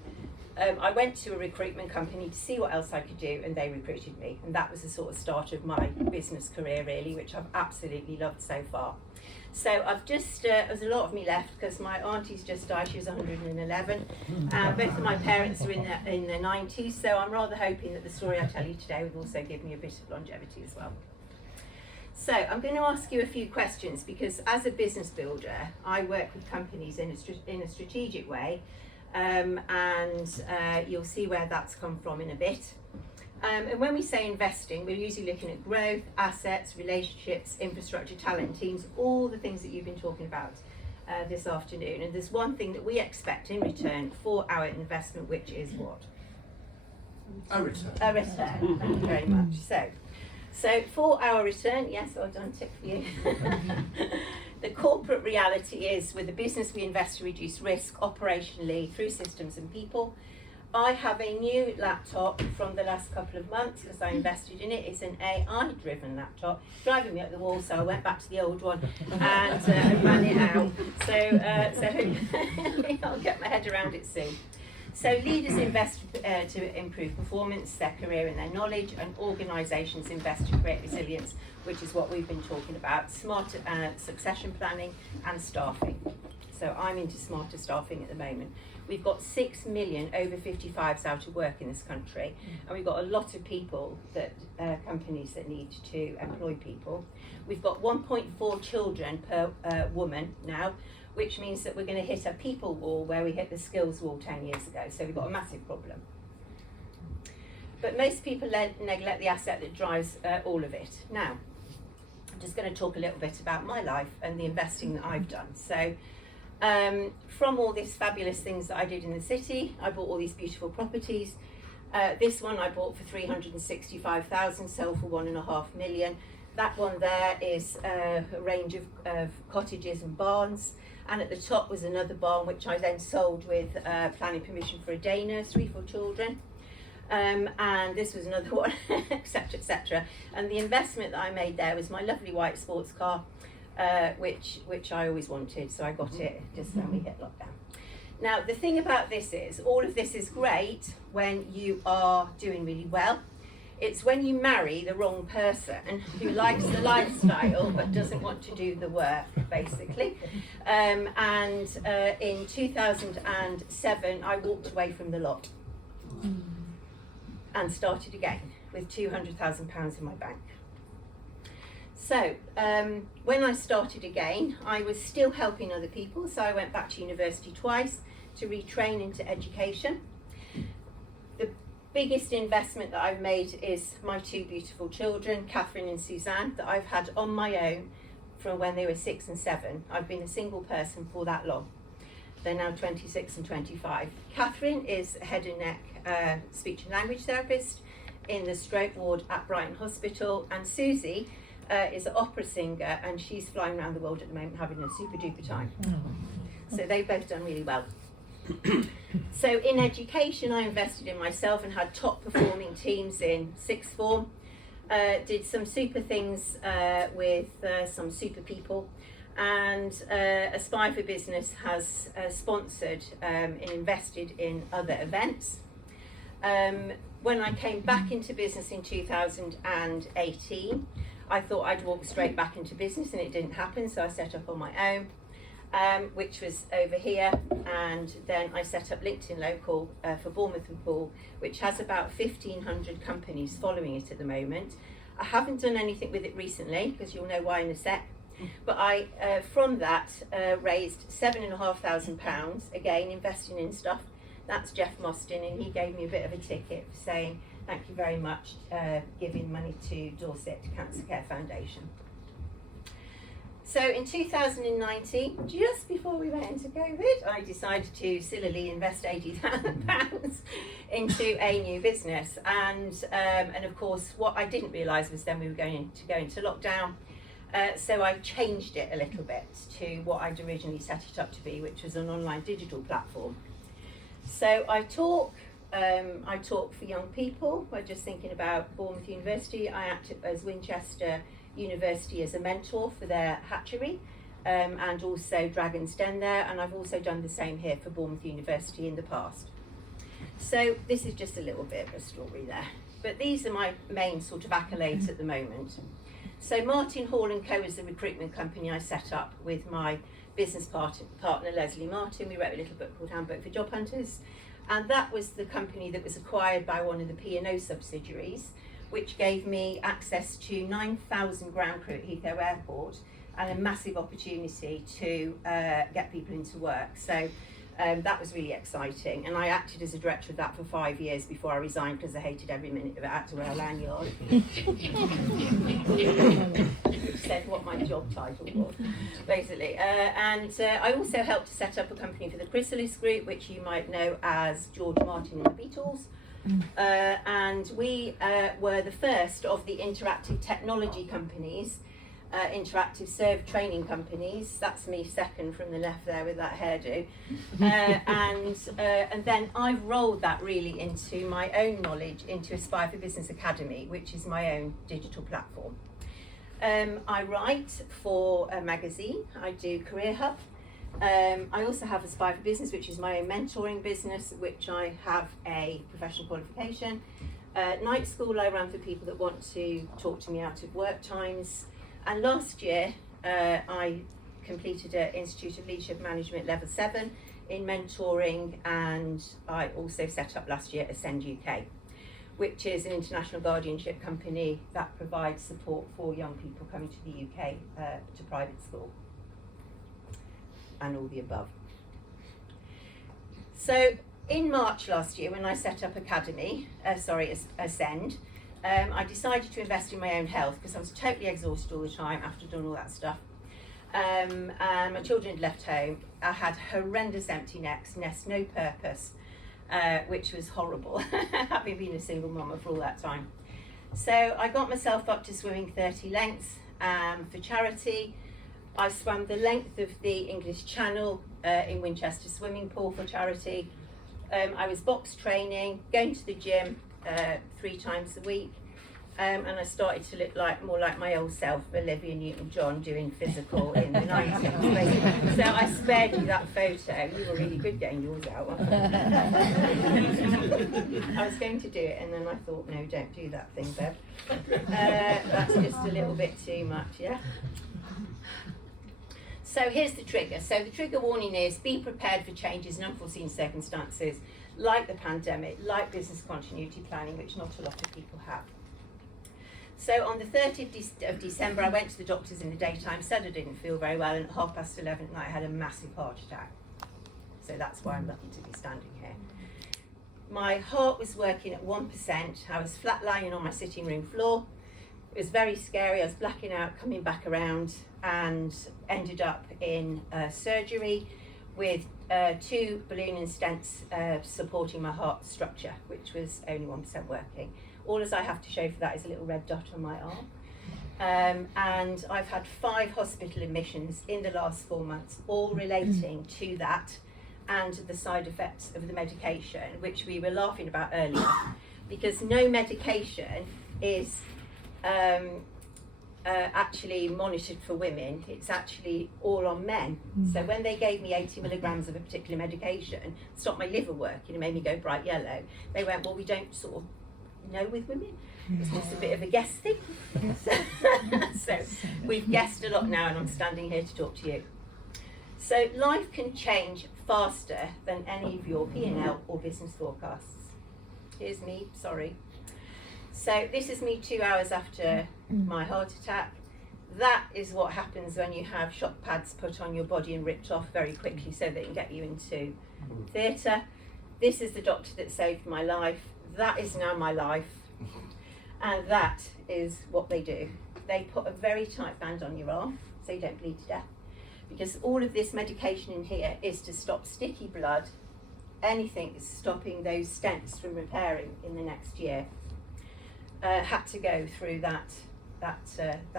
I went to a recruitment company to see what else I could do, and they recruited me, and that was the sort of start of my business career, really, which I've absolutely loved so far. So I've just, there's a lot of me left because my auntie's just died. She was 111. Both of my parents are in their 90s, so I'm rather hoping that the story I tell you today would also give me a bit of longevity as well. So I'm going to ask you a few questions because as a business builder, I work with companies in a strategic way. And you'll see where that's come from in a bit. And when we say investing, we're usually looking at growth, assets, relationships, infrastructure, talent, teams, all the things that you've been talking about this afternoon. And there's one thing that we expect in return for our investment, which is what? A return. A return. Thank you very much. So for our return, yes, well done, tick for you. The corporate reality is, with the business, we invest to reduce risk operationally through systems and people. I have a new laptop from the last couple of months because I invested in it. It's an AI-driven laptop, driving me up the wall, so I went back to the old one and ran it out. So hopefully I'll get my head around it soon. So leaders invest to improve performance, their career and their knowledge, and organisations invest to create resilience, which is what we've been talking about, smarter succession planning and staffing. So I'm into smarter staffing at the moment. We've got 6 million over 55s out of work in this country, and we've got a lot of people that companies that need to employ people. We've got 1.4 children per woman now, which means that we're going to hit a people wall where we hit the skills wall 10 years ago. So we've got a massive problem. But most people neglect the asset that drives all of it. Now, I'm just going to talk a little bit about my life and the investing that I've done. So from all these fabulous things that I did in the city, I bought all these beautiful properties. This one I bought for 365,000, sold for 1.5 million. That one there is a range of cottages and barns. And at the top was another barn, which I then sold with planning permission for a day nursery for children. And this was another one, etc., etc. And the investment that I made there was my lovely white sports car, which I always wanted, so I got it just when we hit lockdown. Now, the thing about this is, all of this is great when you are doing really well. It's when you marry the wrong person who likes the lifestyle but doesn't want to do the work, basically. In 2007, I walked away from the lot and started again with £200,000 in my bank. So when I started again, I was still helping other people, so I went back to university twice to retrain into education. The biggest investment that I've made is my 2 beautiful children, Catherine and Suzanne, that I've had on my own from when they were 6 and 7. I've been a single person for that long. They're now 26 and 25. Catherine is a head and neck speech and language therapist in the stroke ward at Brighton Hospital, and Susie is an opera singer, and she's flying around the world at the moment having a super duper time. So they've both done really well. So in education, I invested in myself and had top performing teams in sixth form. Did some super things with some super people, and Aspire for Business has sponsored and invested in other events. When I came back into business in 2018, I thought I'd walk straight back into business, and it didn't happen, so I set up on my own. Which was over here, and then I set up LinkedIn Local for Bournemouth and Poole, which has about 1,500 companies following it at the moment. I haven't done anything with it recently, because you'll know why in a sec, but I, from that, raised £7,500, again, investing in stuff. That's Jeff Mostyn, and he gave me a bit of a ticket for saying, thank you very much, giving money to Dorset Cancer Care Foundation. So in 2019, just before we went into COVID, I decided to sillily invest £80,000 into a new business. And of course, what I didn't realise was then we were going to go into lockdown. So I changed it a little bit to what I'd originally set it up to be, which was an online digital platform. So I talk for young people. We're just thinking about Bournemouth University. I act as Winchester University as a mentor for their hatchery, and also Dragon's Den there, and I've also done the same here for Bournemouth University in the past. So this is just a little bit of a story there, but these are my main sort of accolades at the moment. So Martin Hall & Co is the recruitment company I set up with my business partner Leslie Martin. We wrote a little book called Handbook for Job Hunters, and that was the company that was acquired by one of the P&O subsidiaries, which gave me access to 9,000 ground crew at Heathrow Airport and a massive opportunity to get people into work. So that was really exciting. And I acted as a director of that for 5 years before I resigned because I hated every minute of it. I had to wear a lanyard. Which said what my job title was, basically. And I also helped to set up a company for the Chrysalis Group, which you might know as George Martin and the Beatles. And we were the first of the interactive technology companies, interactive serve training companies. That's me second from the left there with that hairdo. And then I've rolled that really into my own knowledge into Aspire for Business Academy, which is my own digital platform. I write for a magazine. I do Career Hub, I also have Aspire for Business, which is my own mentoring business, which I have a professional qualification. Night school I run for people that want to talk to me out of work times. And last year I completed an Institute of Leadership Management Level 7 in mentoring, and I also set up last year Ascend UK, which is an international guardianship company that provides support for young people coming to the UK to private school, and all the above. So in March last year, when I set up Ascend, I decided to invest in my own health because I was totally exhausted all the time after doing all that stuff. And my children had left home. I had horrendous empty nest, no purpose, which was horrible, having been a single mama for all that time. So I got myself up to swimming 30 lengths for charity. I swam the length of the English Channel in Winchester swimming pool for charity. I was box training, going to the gym 3 times a week, and I started to look more like my old self, Olivia Newton-John, doing physical in the 90s. So I spared you that photo. You were really good getting yours out. I was going to do it, and then I thought, no, don't do that thing, Bev. That's just a little bit too much, yeah? So here's the trigger. So the trigger warning is be prepared for changes and unforeseen circumstances like the pandemic, like business continuity planning, which not a lot of people have. So on the 30th of December, I went to the doctors in the daytime, said I didn't feel very well, and at 11:30 at night I had a massive heart attack. So that's why I'm lucky to be standing here. My heart was working at 1%. I was flat lying on my sitting room floor. It was very scary. I was blacking out, coming back around, and ended up in surgery with 2 balloon and stents supporting my heart structure, which was only 1% working. All as I have to show for that is a little red dot on my arm. And I've had 5 hospital admissions in the last 4 months, all relating to that and the side effects of the medication, which we were laughing about earlier, because no medication is actually monitored for women. It's actually all on men. So when they gave me 80 milligrams of a particular medication, stopped my liver working and made me go bright yellow, they went, well, we don't sort of know with women. It's just a bit of a guess thing. So we've guessed a lot now, and I'm standing here to talk to you. So life can change faster than any of your P&L or business forecasts. Here's me, sorry. So this is me 2 hours after my heart attack. That is what happens when you have shock pads put on your body and ripped off very quickly so they can get you into theatre. This is the doctor that saved my life. That is now my life. And that is what they do. They put a very tight band on your arm so you don't bleed to death. Because all of this medication in here is to stop sticky blood, anything is stopping those stents from repairing in the next year. Had to go through that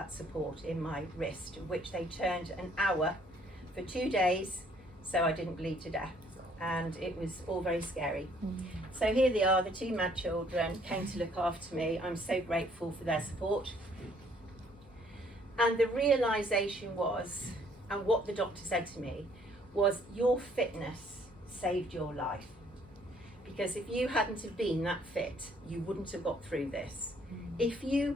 support in my wrist, which they turned an hour for 2 days, so I didn't bleed to death, and it was all very scary. So here they are, the 2 mad children came to look after me. I'm so grateful for their support. And the realisation was, and what the doctor said to me, was your fitness saved your life. Because if you hadn't have been that fit, you wouldn't have got through this. If you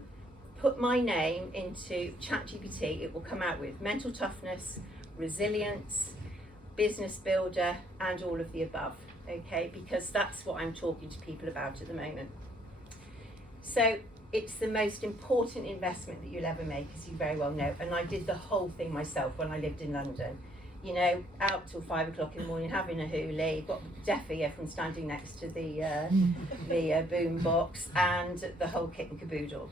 put my name into ChatGPT, it will come out with mental toughness, resilience, business builder, and all of the above, okay? Because that's what I'm talking to people about at the moment. So it's the most important investment that you'll ever make, as you very well know. And I did the whole thing myself when I lived in London. You know, out till 5 o'clock in the morning, having a hoolie, got deaf ear from standing next to the boom box, and the whole kit and caboodle.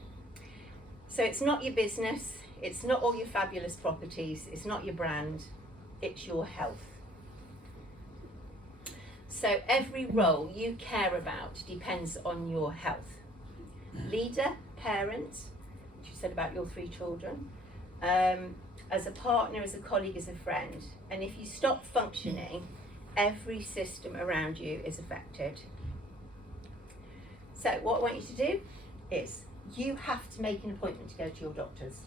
So it's not your business, it's not all your fabulous properties, it's not your brand, it's your health. So every role you care about depends on your health. Leader, parent, which you said about your 3 children, as a partner, as a colleague, as a friend. And if you stop functioning, every system around you is affected. So what I want you to do is, you have to make an appointment to go to your doctors.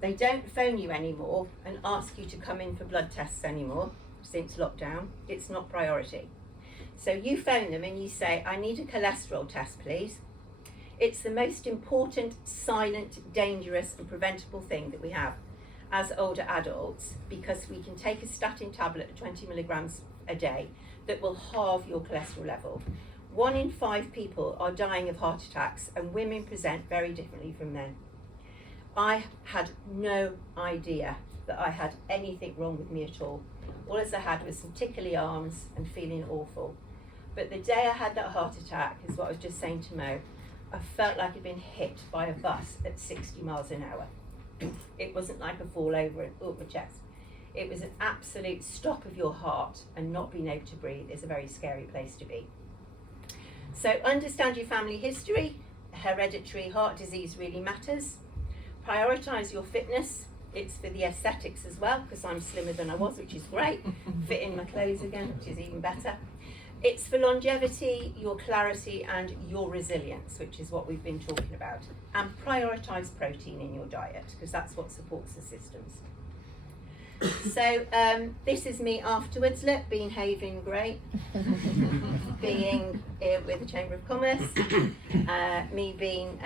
They don't phone you anymore and ask you to come in for blood tests anymore since lockdown. It's not priority. So you phone them and you say, I need a cholesterol test, please. It's the most important, silent, dangerous and preventable thing that we have as older adults, because we can take a statin tablet at 20 milligrams a day that will halve your cholesterol level. 1 in 5 people are dying of heart attacks, and women present very differently from men. I had no idea that I had anything wrong with me at all. All I had was some tickly arms and feeling awful. But the day I had that heart attack, is what I was just saying to Mo, I felt like I'd been hit by a bus at 60 miles an hour. It wasn't like a fall over and my chest. It was an absolute stop of your heart, and not being able to breathe is a very scary place to be. So understand your family history. Hereditary heart disease really matters. Prioritise your fitness. It's for the aesthetics as well, because I'm slimmer than I was, which is great. Fit in my clothes again, which is even better. It's for longevity, your clarity and your resilience, which is what we've been talking about. And prioritise protein in your diet, because that's what supports the systems. So this is me afterwards. Look, behaving great. Being with the Chamber of Commerce. Me being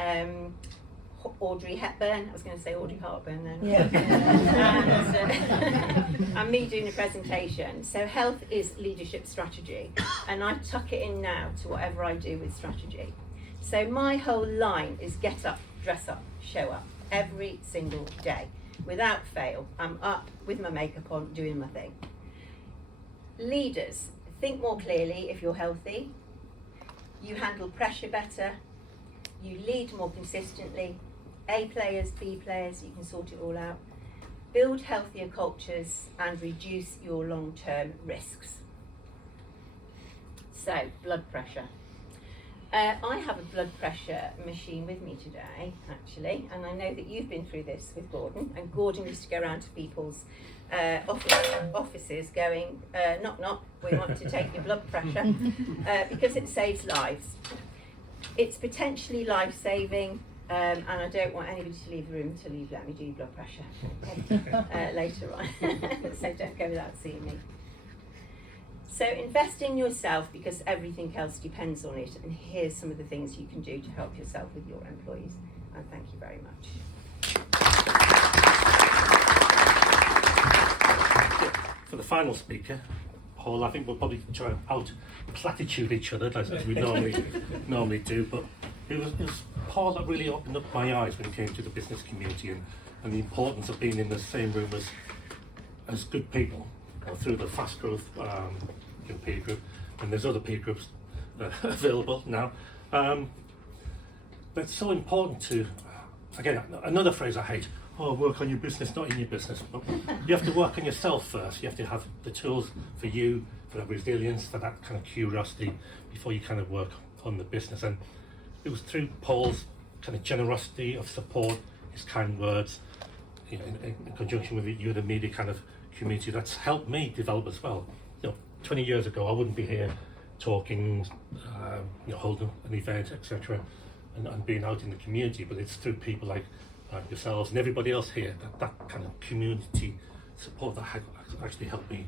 Audrey Hepburn. I was going to say Audrey Hartburn then. Yeah. And me doing a presentation. So health is leadership strategy, and I tuck it in now to whatever I do with strategy. So my whole line is get up, dress up, show up every single day. Without fail, I'm up with my makeup on, doing my thing. Leaders, think more clearly if you're healthy. You handle pressure better. You lead more consistently. A players, B players, you can sort it all out. Build healthier cultures and reduce your long-term risks. So, blood pressure. I have a blood pressure machine with me today, actually, and I know that you've been through this with Gordon, and Gordon used to go around to people's offices going, knock, knock, we want to take your blood pressure, because it saves lives. It's potentially life-saving, and I don't want anybody to leave the room until you've let me do your blood pressure later on, so don't go without seeing me. So invest in yourself, because everything else depends on it, and here's some of the things you can do to help yourself with your employees, and thank you very much. For the final speaker, Paul, I think we'll probably try and out-platitude each other as we normally do, but it was Paul that really opened up my eyes when it came to the business community and the importance of being in the same room as good people through the fast growth peer group, and there's other peer groups available now. But it's so important to, again, another phrase I hate, work on your business, not in your business. But you have to work on yourself first. You have to have the tools for you, for that resilience, for that kind of curiosity, before you kind of work on the business. And it was through Paul's kind of generosity of support, his kind words, you know, in conjunction with you, the media kind of community, that's helped me develop as well. 20 years ago, I wouldn't be here talking, holding an event, etc., and being out in the community. But it's through people like yourselves and everybody else here that kind of community support that actually helped me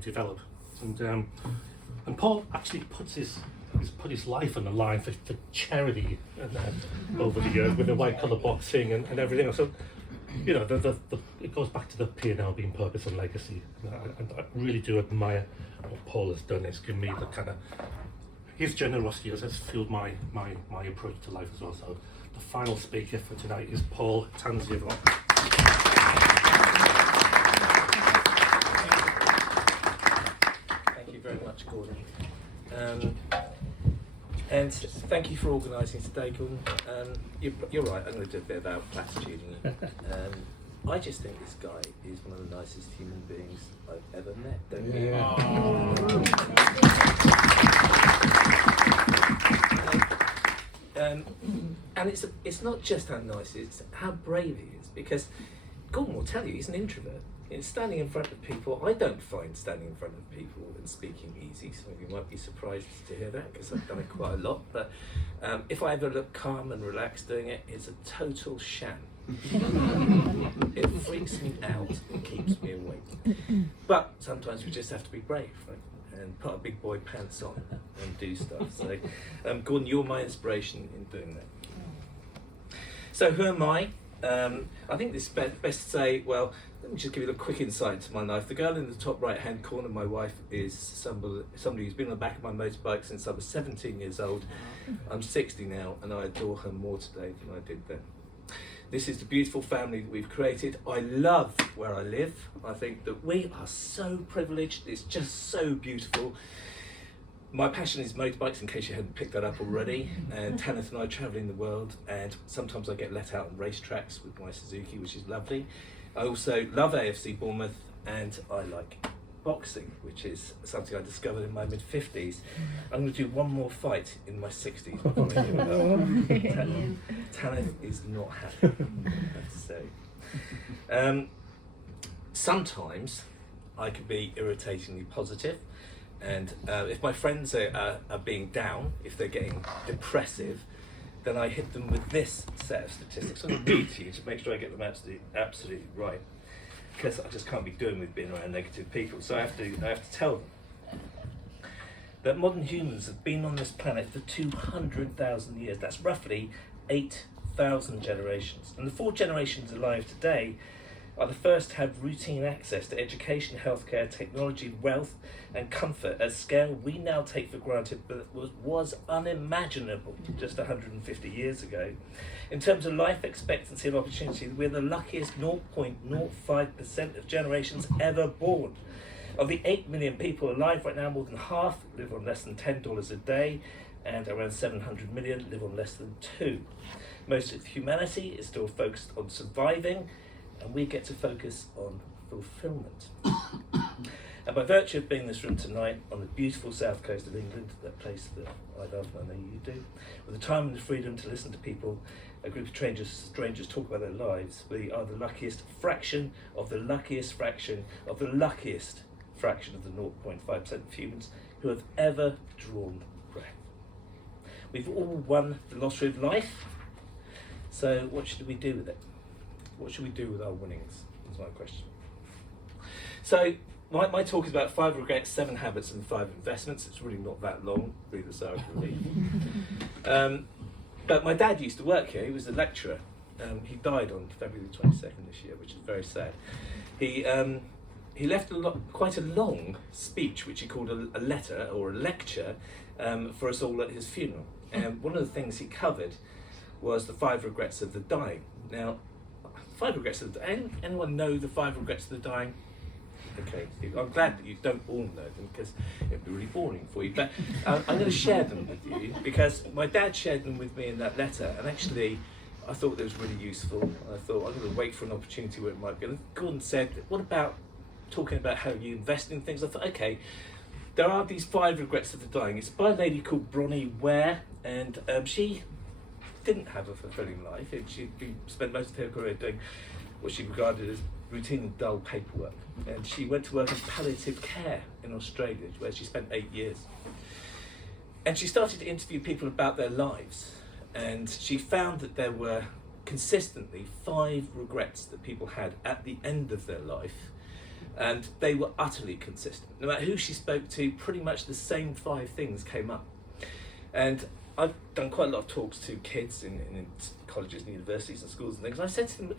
develop. And Paul actually put his life on the line for charity over the years with the white collar boxing and everything. So, it goes back to the P&L being purpose and legacy. And I really do admire what Paul has done. It's given me the kind of, his generosity has fueled my approach to life as well. So the final speaker for tonight is Paul Tansey. Thank you very much, Gordon. And thank you for organising today, Gordon. You're right, I'm going to do a bit about platituding. I just think this guy is one of the nicest human beings I've ever met, don't you? And it's not just how nice, it's how brave he is, because Gordon will tell you he's an introvert. Standing in front of people, I don't find standing in front of people and speaking easy. Some of you might be surprised to hear that, because I've done it quite a lot. But if I ever look calm and relaxed doing it, it's a total sham. It freaks me out and keeps me awake. But sometimes we just have to be brave, right? And put our big boy pants on and do stuff. So, Gordon, you're my inspiration in doing that. So, who am I? I think it's best to say, well, let me just give you a quick insight into my life. The girl in the top right-hand corner, my wife, is somebody who's been on the back of my motorbike since I was 17 years old. I'm 60 now, and I adore her more today than I did then. This is the beautiful family that we've created. I love where I live. I think that we are so privileged. It's just so beautiful. My passion is motorbikes, in case you hadn't picked that up already. And Tanith and I travelling the world, and sometimes I get let out on racetracks with my Suzuki, which is lovely. I also love AFC Bournemouth, and I like boxing, which is something I discovered in my mid-50s. I'm going to do one more fight in my 60s before I give it up. Tanith is not happy, I have to say. Sometimes I can be irritatingly positive, and if my friends are being down, if they're getting depressive, then I hit them with this set of statistics. I'm going to read to you to make sure I get them absolutely right, because I just can't be doing with being around negative people. So I have to tell them that modern humans have been on this planet for 200,000 years. That's roughly 8,000 generations. And the 4 generations alive today are the first to have routine access to education, healthcare, technology, wealth and comfort at scale we now take for granted, but was unimaginable just 150 years ago. In terms of life expectancy and opportunity, we're the luckiest 0.05% of generations ever born. Of the 8 million people alive right now, more than half live on less than $10 a day, and around 700 million live on less than 2. Most of humanity is still focused on surviving, and we get to focus on fulfillment. And by virtue of being in this room tonight on the beautiful south coast of England, that place that I love and I know you do, with the time and the freedom to listen to people, a group of strangers talk about their lives, we are the luckiest fraction of the luckiest fraction of the luckiest fraction of the 0.5% of humans who have ever drawn breath. We've all won the lottery of life, so what should we do with it? What should we do with our winnings? That's my question. So my talk is about 5 regrets, 7 habits and 5 investments. It's really not that long, breathe a sigh of relief. But my dad used to work here. He was a lecturer. He died on February the 22nd this year, which is very sad. He left quite a long speech, which he called a letter or a lecture, for us all at his funeral. And one of the things he covered was the 5 regrets of the dying. Now, 5 regrets of the dying. Anyone know the 5 regrets of the dying? Okay, I'm glad that you don't all know them, because it'd be really boring for you. But I'm going to share them with you, because my dad shared them with me in that letter, and actually I thought it was really useful. I thought I'm going to wait for an opportunity where it might be. And Gordon said, what about talking about how you invest in things? I thought, okay, there are these 5 regrets of the dying. It's by a lady called Bronnie Ware, and she didn't have a fulfilling life. She'd spent most of her career doing what she regarded as routine and dull paperwork. And she went to work in palliative care in Australia, where she spent 8 years. And she started to interview people about their lives. And she found that there were consistently 5 regrets that people had at the end of their life. And they were utterly consistent. No matter who she spoke to, pretty much the same 5 things came up. And I've done quite a lot of talks to kids in colleges and universities and schools and things. And I said to them,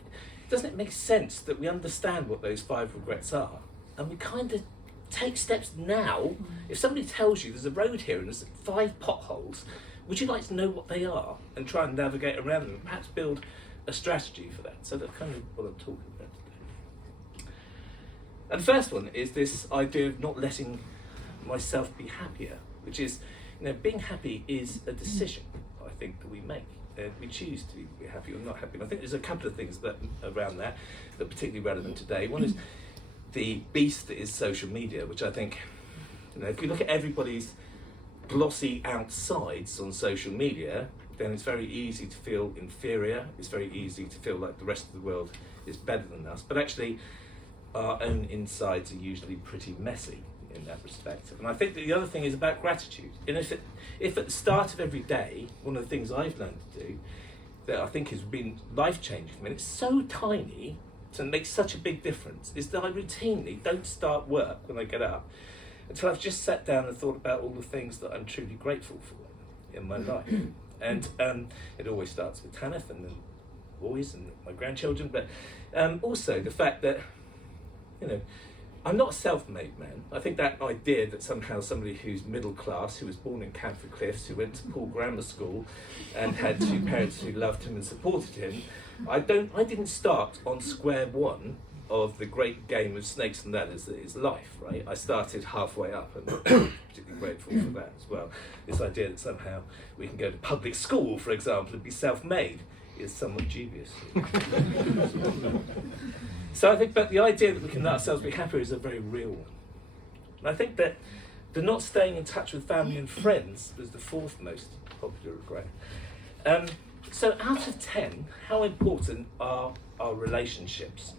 doesn't it make sense that we understand what those 5 regrets are? And we kind of take steps now. If somebody tells you there's a road here and there's 5 potholes, would you like to know what they are and try and navigate around them and perhaps build a strategy for that? So that's kind of what I'm talking about today. And the first one is this idea of not letting myself be happier, which is, being happy is a decision, I think, that we make. We choose to be happy or not happy. And I think there's a couple of things around that are particularly relevant today. One is the beast that is social media, which I think, if you look at everybody's glossy outsides on social media, then it's very easy to feel inferior. It's very easy to feel like the rest of the world is better than us. But actually, our own insides are usually pretty messy in that respect. And I think that the other thing is about gratitude. And if at the start of every day, one of the things I've learned to do that I think has been life-changing for me, and it's so tiny, so it makes such a big difference, is that I routinely don't start work when I get up until I've just sat down and thought about all the things that I'm truly grateful for in my life. And it always starts with Tanith and the boys and my grandchildren, but also the fact that, you know, I'm not a self-made man. I think that idea that somehow somebody who's middle class, who was born in Camford Cliffs, who went to Poole Grammar School and had two parents who loved him and supported him, I didn't start on square one of the great game of snakes and ladders that is life, right? I started halfway up, and I'm particularly grateful for that as well. This idea that somehow we can go to public school, for example, and be self-made is somewhat dubious. So I think, but the idea that we can let ourselves be happier is a very real one. And I think that the not staying in touch with family and friends was the fourth most popular regret. So out of 10, how important are our relationships?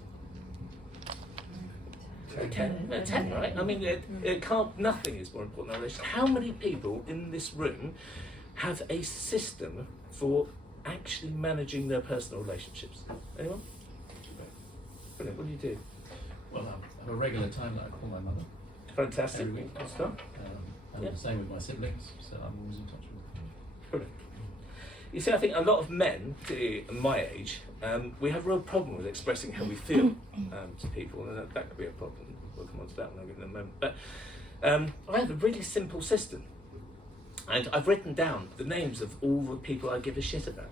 Okay, 10, right? I mean, nothing is more important than a relationship. How many people in this room have a system for actually managing their personal relationships? Anyone? Brilliant. What do you do? Well, I have a regular time that I call my mother. Fantastic. Every week. Good stuff. And the same with my siblings, so I'm always in touch with them. Brilliant. You see, I think a lot of men, my age, we have a real problem with expressing how we feel to people, and that could be a problem. We'll come on to that one in a moment. But I have a really simple system, and I've written down the names of all the people I give a shit about.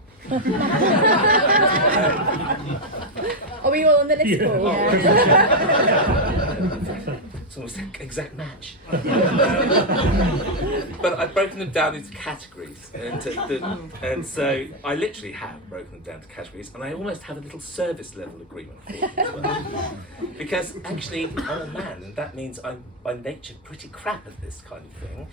Are we all on the list? Paul? It's almost an exact match. But I've broken them down into categories, and so I literally have broken them down to categories, and I almost have a little service level agreement for them as well. Because actually I'm a man, and that means I'm by nature pretty crap at this kind of thing.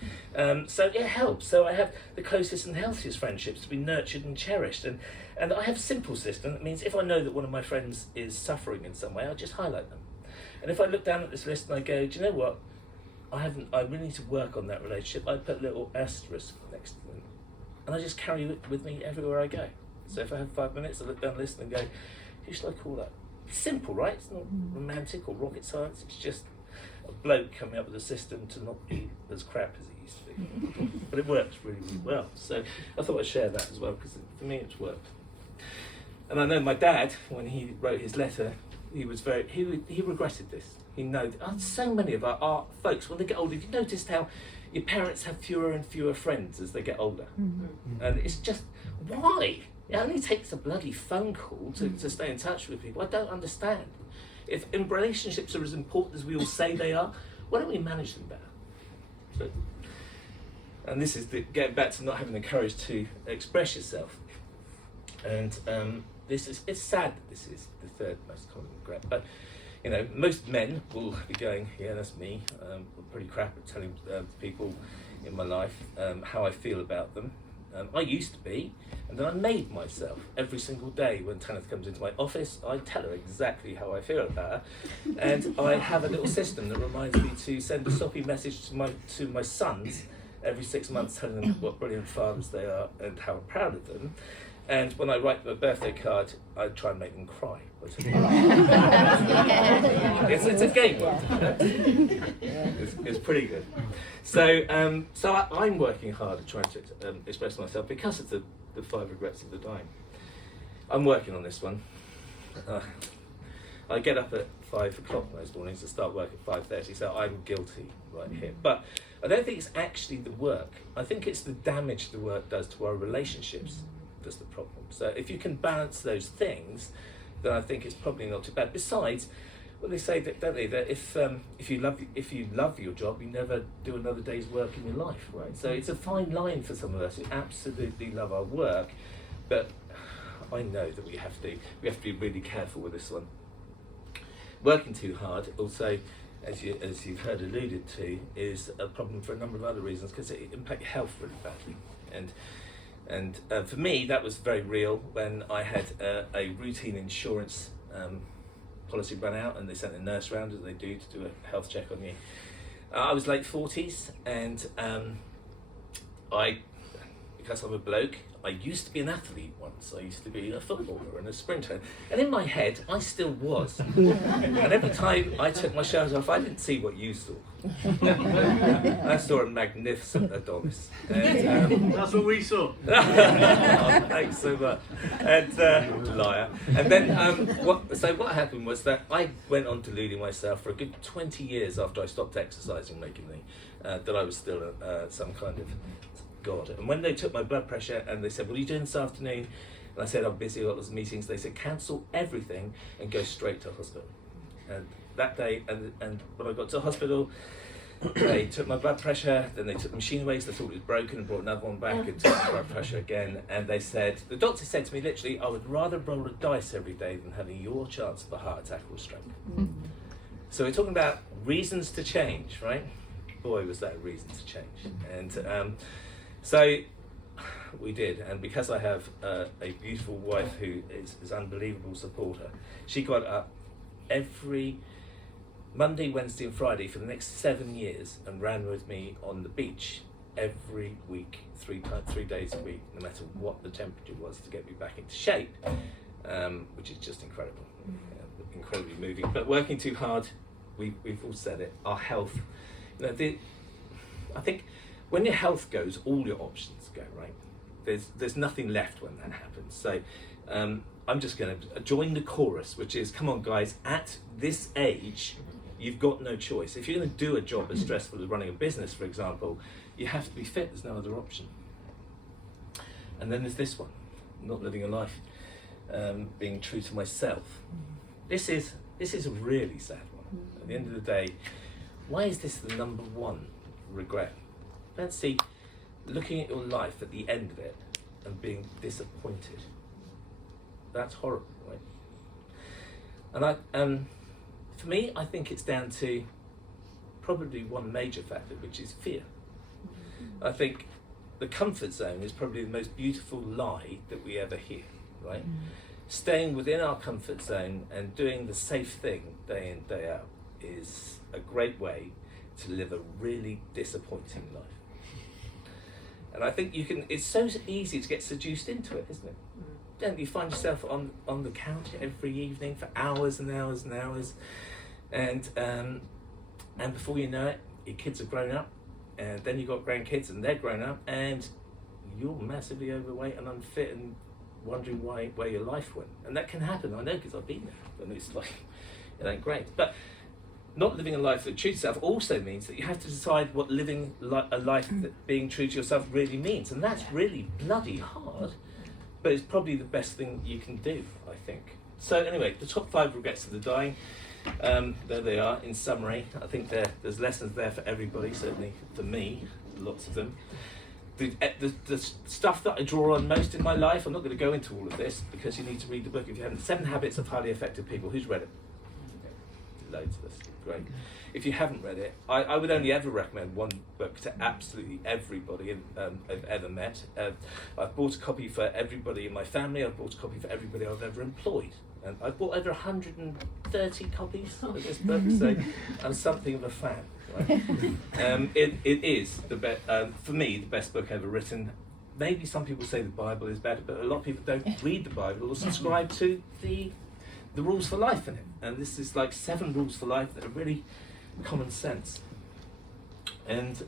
So it helps. So I have the closest and healthiest friendships to be nurtured and cherished, and I have a simple system that means if I know that one of my friends is suffering in some way, I'll just highlight them. And if I look down at this list and I go, do you know what? I really need to work on that relationship. I put a little asterisk next to them, and I just carry it with me everywhere I go. So if I have 5 minutes, I look down the list and go, who should I call that? It's simple, right? It's not romantic or rocket science. It's just a bloke coming up with a system to not be as crap as it used to be. But it works really, really well. So I thought I'd share that as well, because for me it's worked. And I know my dad, when he wrote his letter, he regretted this. He knows so many of our folks, when they get older, have you noticed how your parents have fewer and fewer friends as they get older? Mm-hmm. And it's just, why? It only takes a bloody phone call to stay in touch with people. I don't understand. If relationships are as important as we all say they are, why don't we manage them better? So, and this is getting back to not having the courage to express yourself. And it's sad that this is the third most common regret, but you know, most men will be going, yeah, that's me. I'm pretty crap at telling people in my life how I feel about them. I used to be, and then I made myself every single day. When Tanith comes into my office, I tell her exactly how I feel about her, and I have a little system that reminds me to send a soppy message to my sons every 6 months, telling them what brilliant fathers they are and how I'm proud of them. And when I write them a birthday card, I try and make them cry. It's a game one. It's pretty good. So I'm working hard at trying to express myself because of the 5 regrets of the dying. I'm working on this one. I get up at 5 o'clock most mornings and start work at 5:30, so I'm guilty right here. But I don't think it's actually the work. I think it's the damage the work does to our relationships that's the problem. So if you can balance those things, then I think it's probably not too bad. Besides, well, they say that, don't they, that if you love your job, you never do another day's work in your life, right? So it's a fine line for some of us who absolutely love our work, but I know that we have to be really careful with this one. Working too hard, also, as you've heard alluded to, is a problem for a number of other reasons, because it impacts your health really badly. And for me, that was very real when I had a routine insurance policy run out, and they sent a nurse round, as they do, to do a health check on you. I was late 40s, and because I'm a bloke, I used to be an athlete once. I used to be a footballer and a sprinter. And in my head, I still was. And every time I took my shirt off, I didn't see what you saw. I saw a magnificent Adonis. And, that's what we saw. oh, thanks so much. And liar. And then what happened was that I went on deluding myself for a good 20 years after I stopped exercising regularly, that I was still some kind of God. And when they took my blood pressure and they said, what are you doing this afternoon? And I said, I'm busy, I've got lots of meetings. They said, cancel everything and go straight to hospital. And that day, and when I got to hospital, they took my blood pressure, then they took the machine away because they thought it was broken and brought another one back and took my blood pressure again. And they said, the doctor said to me literally, I would rather roll a dice every day than having your chance of a heart attack or a stroke. So we're talking about reasons to change, right? Boy, was that a reason to change. And so we did, and because I have a beautiful wife who is an unbelievable supporter, she got up every Monday, Wednesday and Friday for the next 7 years and ran with me on the beach every week, 3 days a week, no matter what the temperature was, to get me back into shape, which is just incredible, incredibly moving. But working too hard, we've all said it, our health, you know, I think when your health goes, all your options go, right? There's nothing left when that happens. So I'm just going to join the chorus, which is, come on guys, at this age, you've got no choice. If you're going to do a job as stressful as running a business, for example, you have to be fit, there's no other option. And then there's this one, not living a life, being true to myself. This is a really sad one. At the end of the day, why is this the number one regret? Fancy looking at your life at the end of it and being disappointed. That's horrible, right? And for me, I think it's down to probably one major factor, which is fear. I think the comfort zone is probably the most beautiful lie that we ever hear, right? Staying within our comfort zone and doing the safe thing day in, day out is a great way to live a really disappointing life. And I think it's so easy to get seduced into it, isn't it? Don't you find yourself on the couch every evening for hours and hours and hours, and before you know it, your kids are grown up, and then you've got grandkids and they're grown up, and you're massively overweight and unfit and wondering where your life went. And that can happen, I know, because I've been there, and it's like, it ain't great. But not living a life that true to yourself also means that you have to decide what living a life that being true to yourself really means, and that's really bloody hard, but it's probably the best thing you can do, I think. So anyway, the top 5 regrets of the dying, there they are in summary. I think there's lessons there for everybody, certainly for me, lots of them. The stuff that I draw on most in my life, I'm not going to go into all of this because you need to read the book if you haven't. 7 Habits of Highly Effective People. Who's read it? Loads of us. Great. If you haven't read it, I would only ever recommend one book to absolutely everybody I've ever met. I've bought a copy for everybody in my family. I've bought a copy for everybody I've ever employed. And I've bought over 130 copies of this book, so I'm something of a fan. Right? It is for me the best book ever written. Maybe some people say the Bible is better, but a lot of people don't read the Bible or subscribe to the rules for life in it. And this is like 7 rules for life that are really common sense. And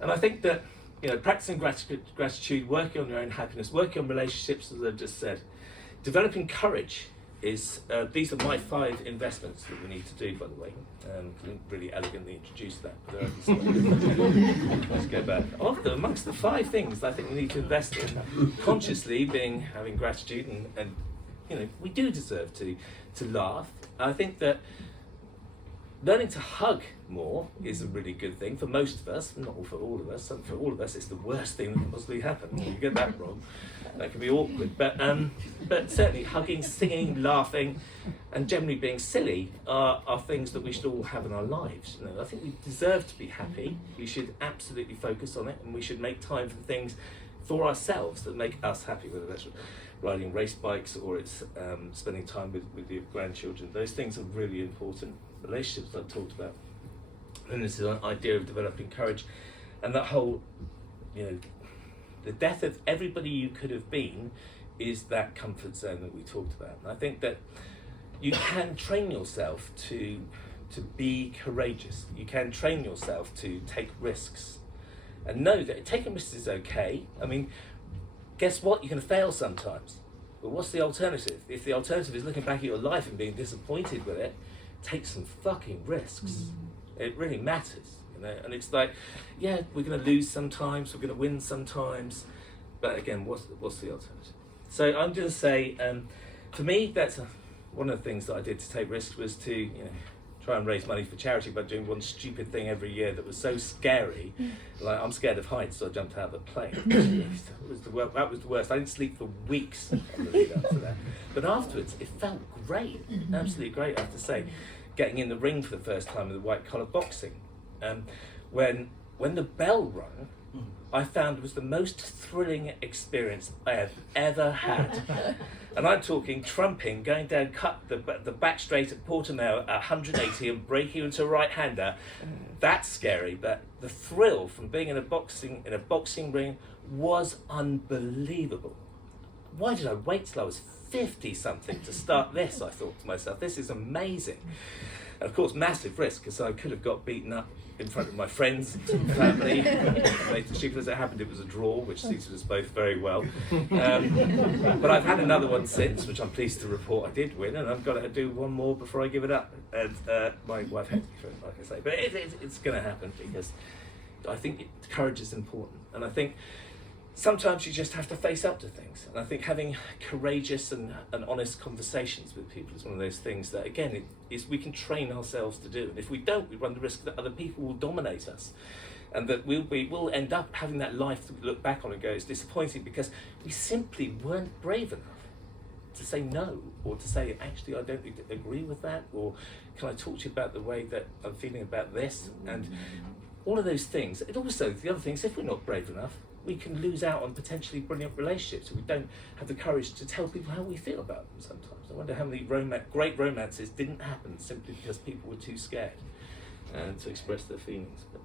I think that, you know, practicing gratitude, working on your own happiness, working on relationships, as I've just said, developing courage is, these are my 5 investments that we need to do, by the way. I didn't really elegantly introduce that, but let's go back. Amongst the 5 things I think we need to invest in consciously, having gratitude and you know, we do deserve to laugh. I think that learning to hug more is a really good thing for most of us, not for all of us. For all of us, it's the worst thing that can possibly happen. If you get that wrong, that can be awkward. But certainly hugging, singing, laughing, and generally being silly are things that we should all have in our lives. You know, I think we deserve to be happy. We should absolutely focus on it, and we should make time for things for ourselves that make us happy, whether that's riding race bikes or it's spending time with your grandchildren. Those things are really important. Relationships I've talked about. And this is an idea of developing courage, and that whole, you know, The death of everybody you could have been is that comfort zone that we talked about. And I think that you can train yourself to be courageous. You can train yourself to take risks and know that taking risks is okay. I mean, guess what? You're going to fail sometimes. But what's the alternative? If the alternative is looking back at your life and being disappointed with it, take some fucking risks. It really matters, you know. And it's like, yeah, we're going to lose sometimes, we're going to win sometimes, but again, what's the alternative? So I'm going to say, for me, that's one of the things that I did to take risks was to, you know, try and raise money for charity by doing one stupid thing every year that was so scary. Like, I'm scared of heights, so I jumped out of a plane. That was the worst. I didn't sleep for weeks on the lead up to that. But afterwards, it felt great, absolutely great, I have to say. Getting in the ring for the first time in the white collar boxing. When the bell rang, I found it was the most thrilling experience I have ever had. And I'm talking trumping, going down, cut the back straight at Portimao at 180 and breaking into a right-hander. That's scary, but the thrill from being in a boxing ring was unbelievable. Why did I wait till I was 50-something to start this? I thought to myself, this is amazing. And of course, massive risk, because I could have got beaten up in front of my friends and family. As it happened, it was a draw, which suited us both very well. But I've had another one since, which I'm pleased to report I did win, and I've got to do one more before I give it up. And my wife had to be friend, like I say. But it's going to happen, because I think courage is important. And I think sometimes you just have to face up to things. And I think having courageous and honest conversations with people is one of those things that, again, we can train ourselves to do. And if we don't, we run the risk that other people will dominate us. And that we'll end up having that life that we look back on and go, it's disappointing because we simply weren't brave enough to say no, or to say, actually, I don't agree with that, or can I talk to you about the way that I'm feeling about this? And all of those things. And also, the other thing is, if we're not brave enough, we can lose out on potentially brilliant relationships if we don't have the courage to tell people how we feel about them sometimes. I wonder how many great romances didn't happen simply because people were too scared to express their feelings. But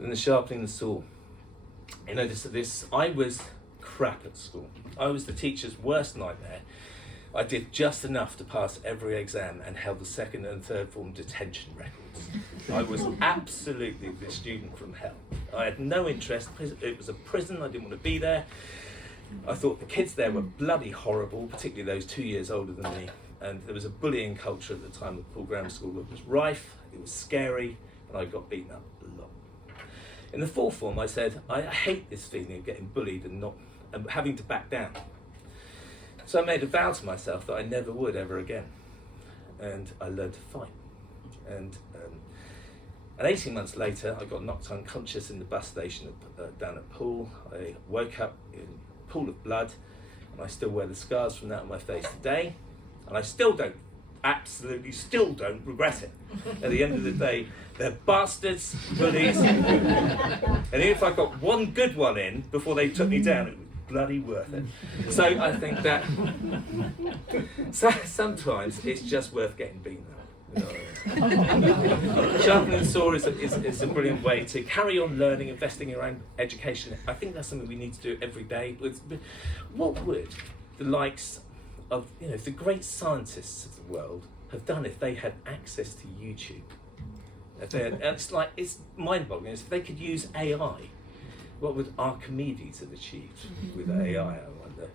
then the sharpening the saw. You know, I was crap at school. I was the teacher's worst nightmare. I did just enough to pass every exam and held the second and third form detention records. I was absolutely the student from hell. I had no interest. It was a prison. I didn't want to be there. I thought the kids there were bloody horrible, particularly those 2 years older than me. And there was a bullying culture at the time at Poole Grammar School that was rife. It was scary, and I got beaten up a lot. In the fourth form, I said, I hate this feeling of getting bullied and having to back down. So I made a vow to myself that I never would ever again. And I learned to fight. And 18 months later, I got knocked unconscious in the bus station down at Poole. I woke up in a pool of blood, and I still wear the scars from that on my face today. And I absolutely still don't regret it. At the end of the day, they're bastards, bullies. And even if I got one good one in before they took me down, it was bloody worth it. So I think that sometimes it's just worth getting beaten up. Sharpening the saw is a brilliant way to carry on learning, investing in your own education. I think that's something we need to do every day. What would the likes of, the great scientists of the world have done if they had access to YouTube? It's mind-boggling. If they could use AI, what would Archimedes have achieved with AI? I wonder.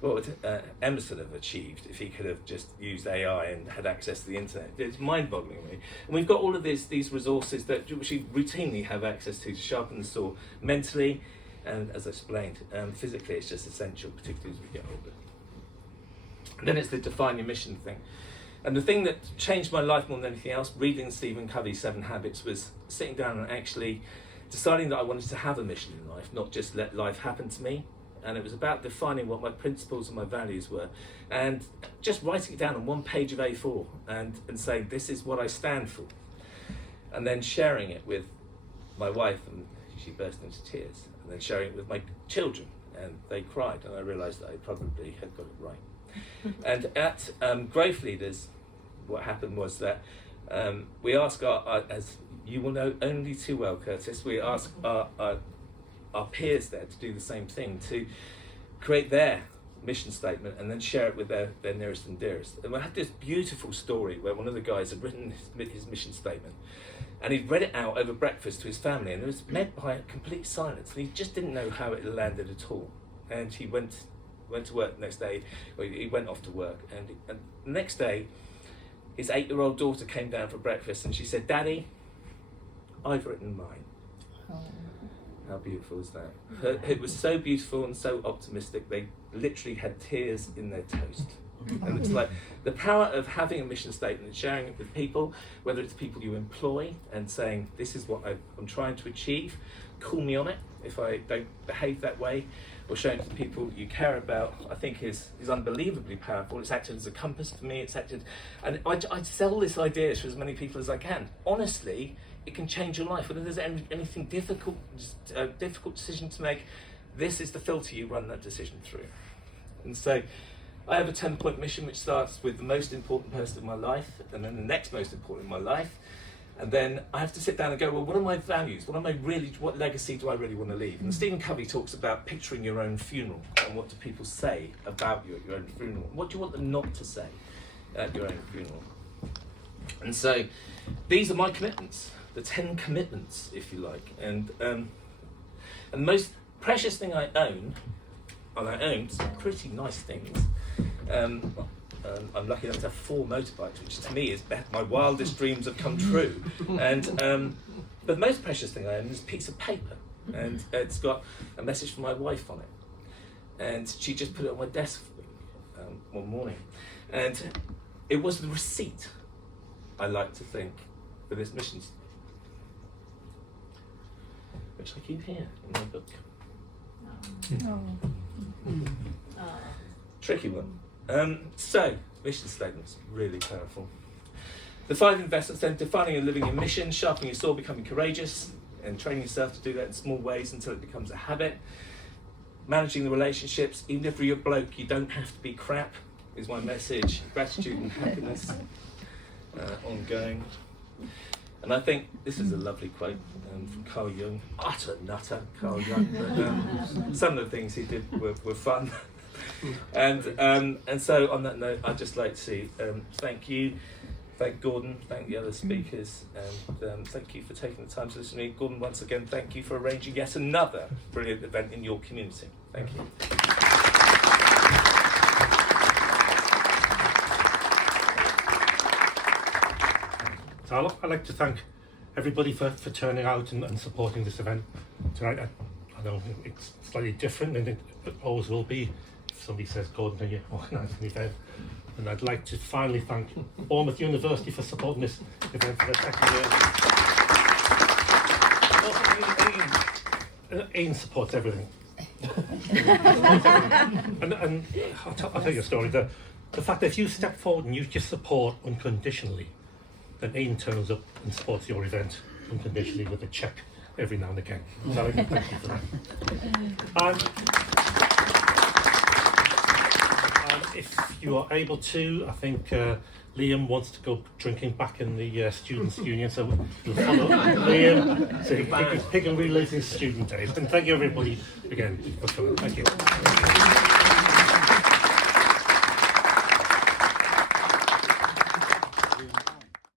What would Emerson have achieved if he could have just used AI and had access to the internet? It's mind-boggling, really. And we've got all of these resources that we routinely have access to sharpen the saw mentally, and as I explained, physically it's just essential, particularly as we get older. And then it's the define your mission thing. And the thing that changed my life more than anything else, reading Stephen Covey's 7 Habits, was sitting down and actually deciding that I wanted to have a mission in life, not just let life happen to me. And it was about defining what my principles and my values were, and just writing it down on one page of A4 and saying, this is what I stand for. And then sharing it with my wife, and she burst into tears. And then sharing it with my children, and they cried, and I realised that I probably had got it right. And at Growth Leaders, what happened was that we asked as you will know only too well, Curtis, we asked our our peers there to do the same thing, to create their mission statement and then share it with their nearest and dearest. And we had this beautiful story where one of the guys had written his mission statement, and he'd read it out over breakfast to his family, and it was met by a complete silence, and he just didn't know how it landed at all. And he went to work the next day. Well, he went off to work, and the next day his 8-year-old daughter came down for breakfast, and she said, "Daddy, I've written mine." Oh. How beautiful is that? It was so beautiful and so optimistic, they literally had tears in their toast. And it's like the power of having a mission statement and sharing it with people, whether it's people you employ and saying, this is what I'm trying to achieve, call me on it if I don't behave that way, or showing it to people you care about, I think is unbelievably powerful. It's acted as a compass for me, and I sell this idea to as many people as I can. Honestly, it can change your life. Whether there's anything difficult decision to make, this is the filter you run that decision through. And so I have a 10-point mission which starts with the most important person in my life, and then the next most important in my life, and then I have to sit down and go, well, what are my values? What legacy do I really want to leave? And Stephen Covey talks about picturing your own funeral, and what do people say about you at your own funeral? What do you want them not to say at your own funeral? And so these are my commitments, the 10 commitments, if you like. And the most precious thing I own, and I own some pretty nice things. I'm lucky enough to have 4 motorbikes, which to me is my wildest dreams have come true. And but the most precious thing I own is a piece of paper, and it's got a message from my wife on it. And she just put it on my desk for me one morning, and it was the receipt, I like to think, for this mission, which I keep here in my book. Tricky one. So, mission statements, really powerful. The 5 investments then: defining and living your mission, sharpening your sword, becoming courageous, and training yourself to do that in small ways until it becomes a habit. Managing the relationships, even if you're a bloke, you don't have to be crap, is my message. Gratitude and happiness, ongoing. And I think this is a lovely quote from Carl Jung, utter nutter Carl Jung, but some of the things he did were fun. And so on that note, I'd just like to thank Gordon, thank the other speakers, and thank you for taking the time to listen to me. Gordon, once again, thank you for arranging yet another brilliant event in your community. Thank you. So I'd like to thank everybody for turning out and supporting this event tonight. I know it's slightly different, and it always will be if somebody says, Gordon, can you organise an event? And I'd like to finally thank Bournemouth University for supporting this event for the second year. Ian supports everything. and I'll tell you a story. The fact that if you step forward and you just support unconditionally, then Ian turns up and supports your event unconditionally with a cheque every now and again. So thank you for that. If you are able to, I think Liam wants to go drinking back in the Students' Union, so we'll follow Liam so he can relive his student days. And thank you everybody again for coming. Thank you.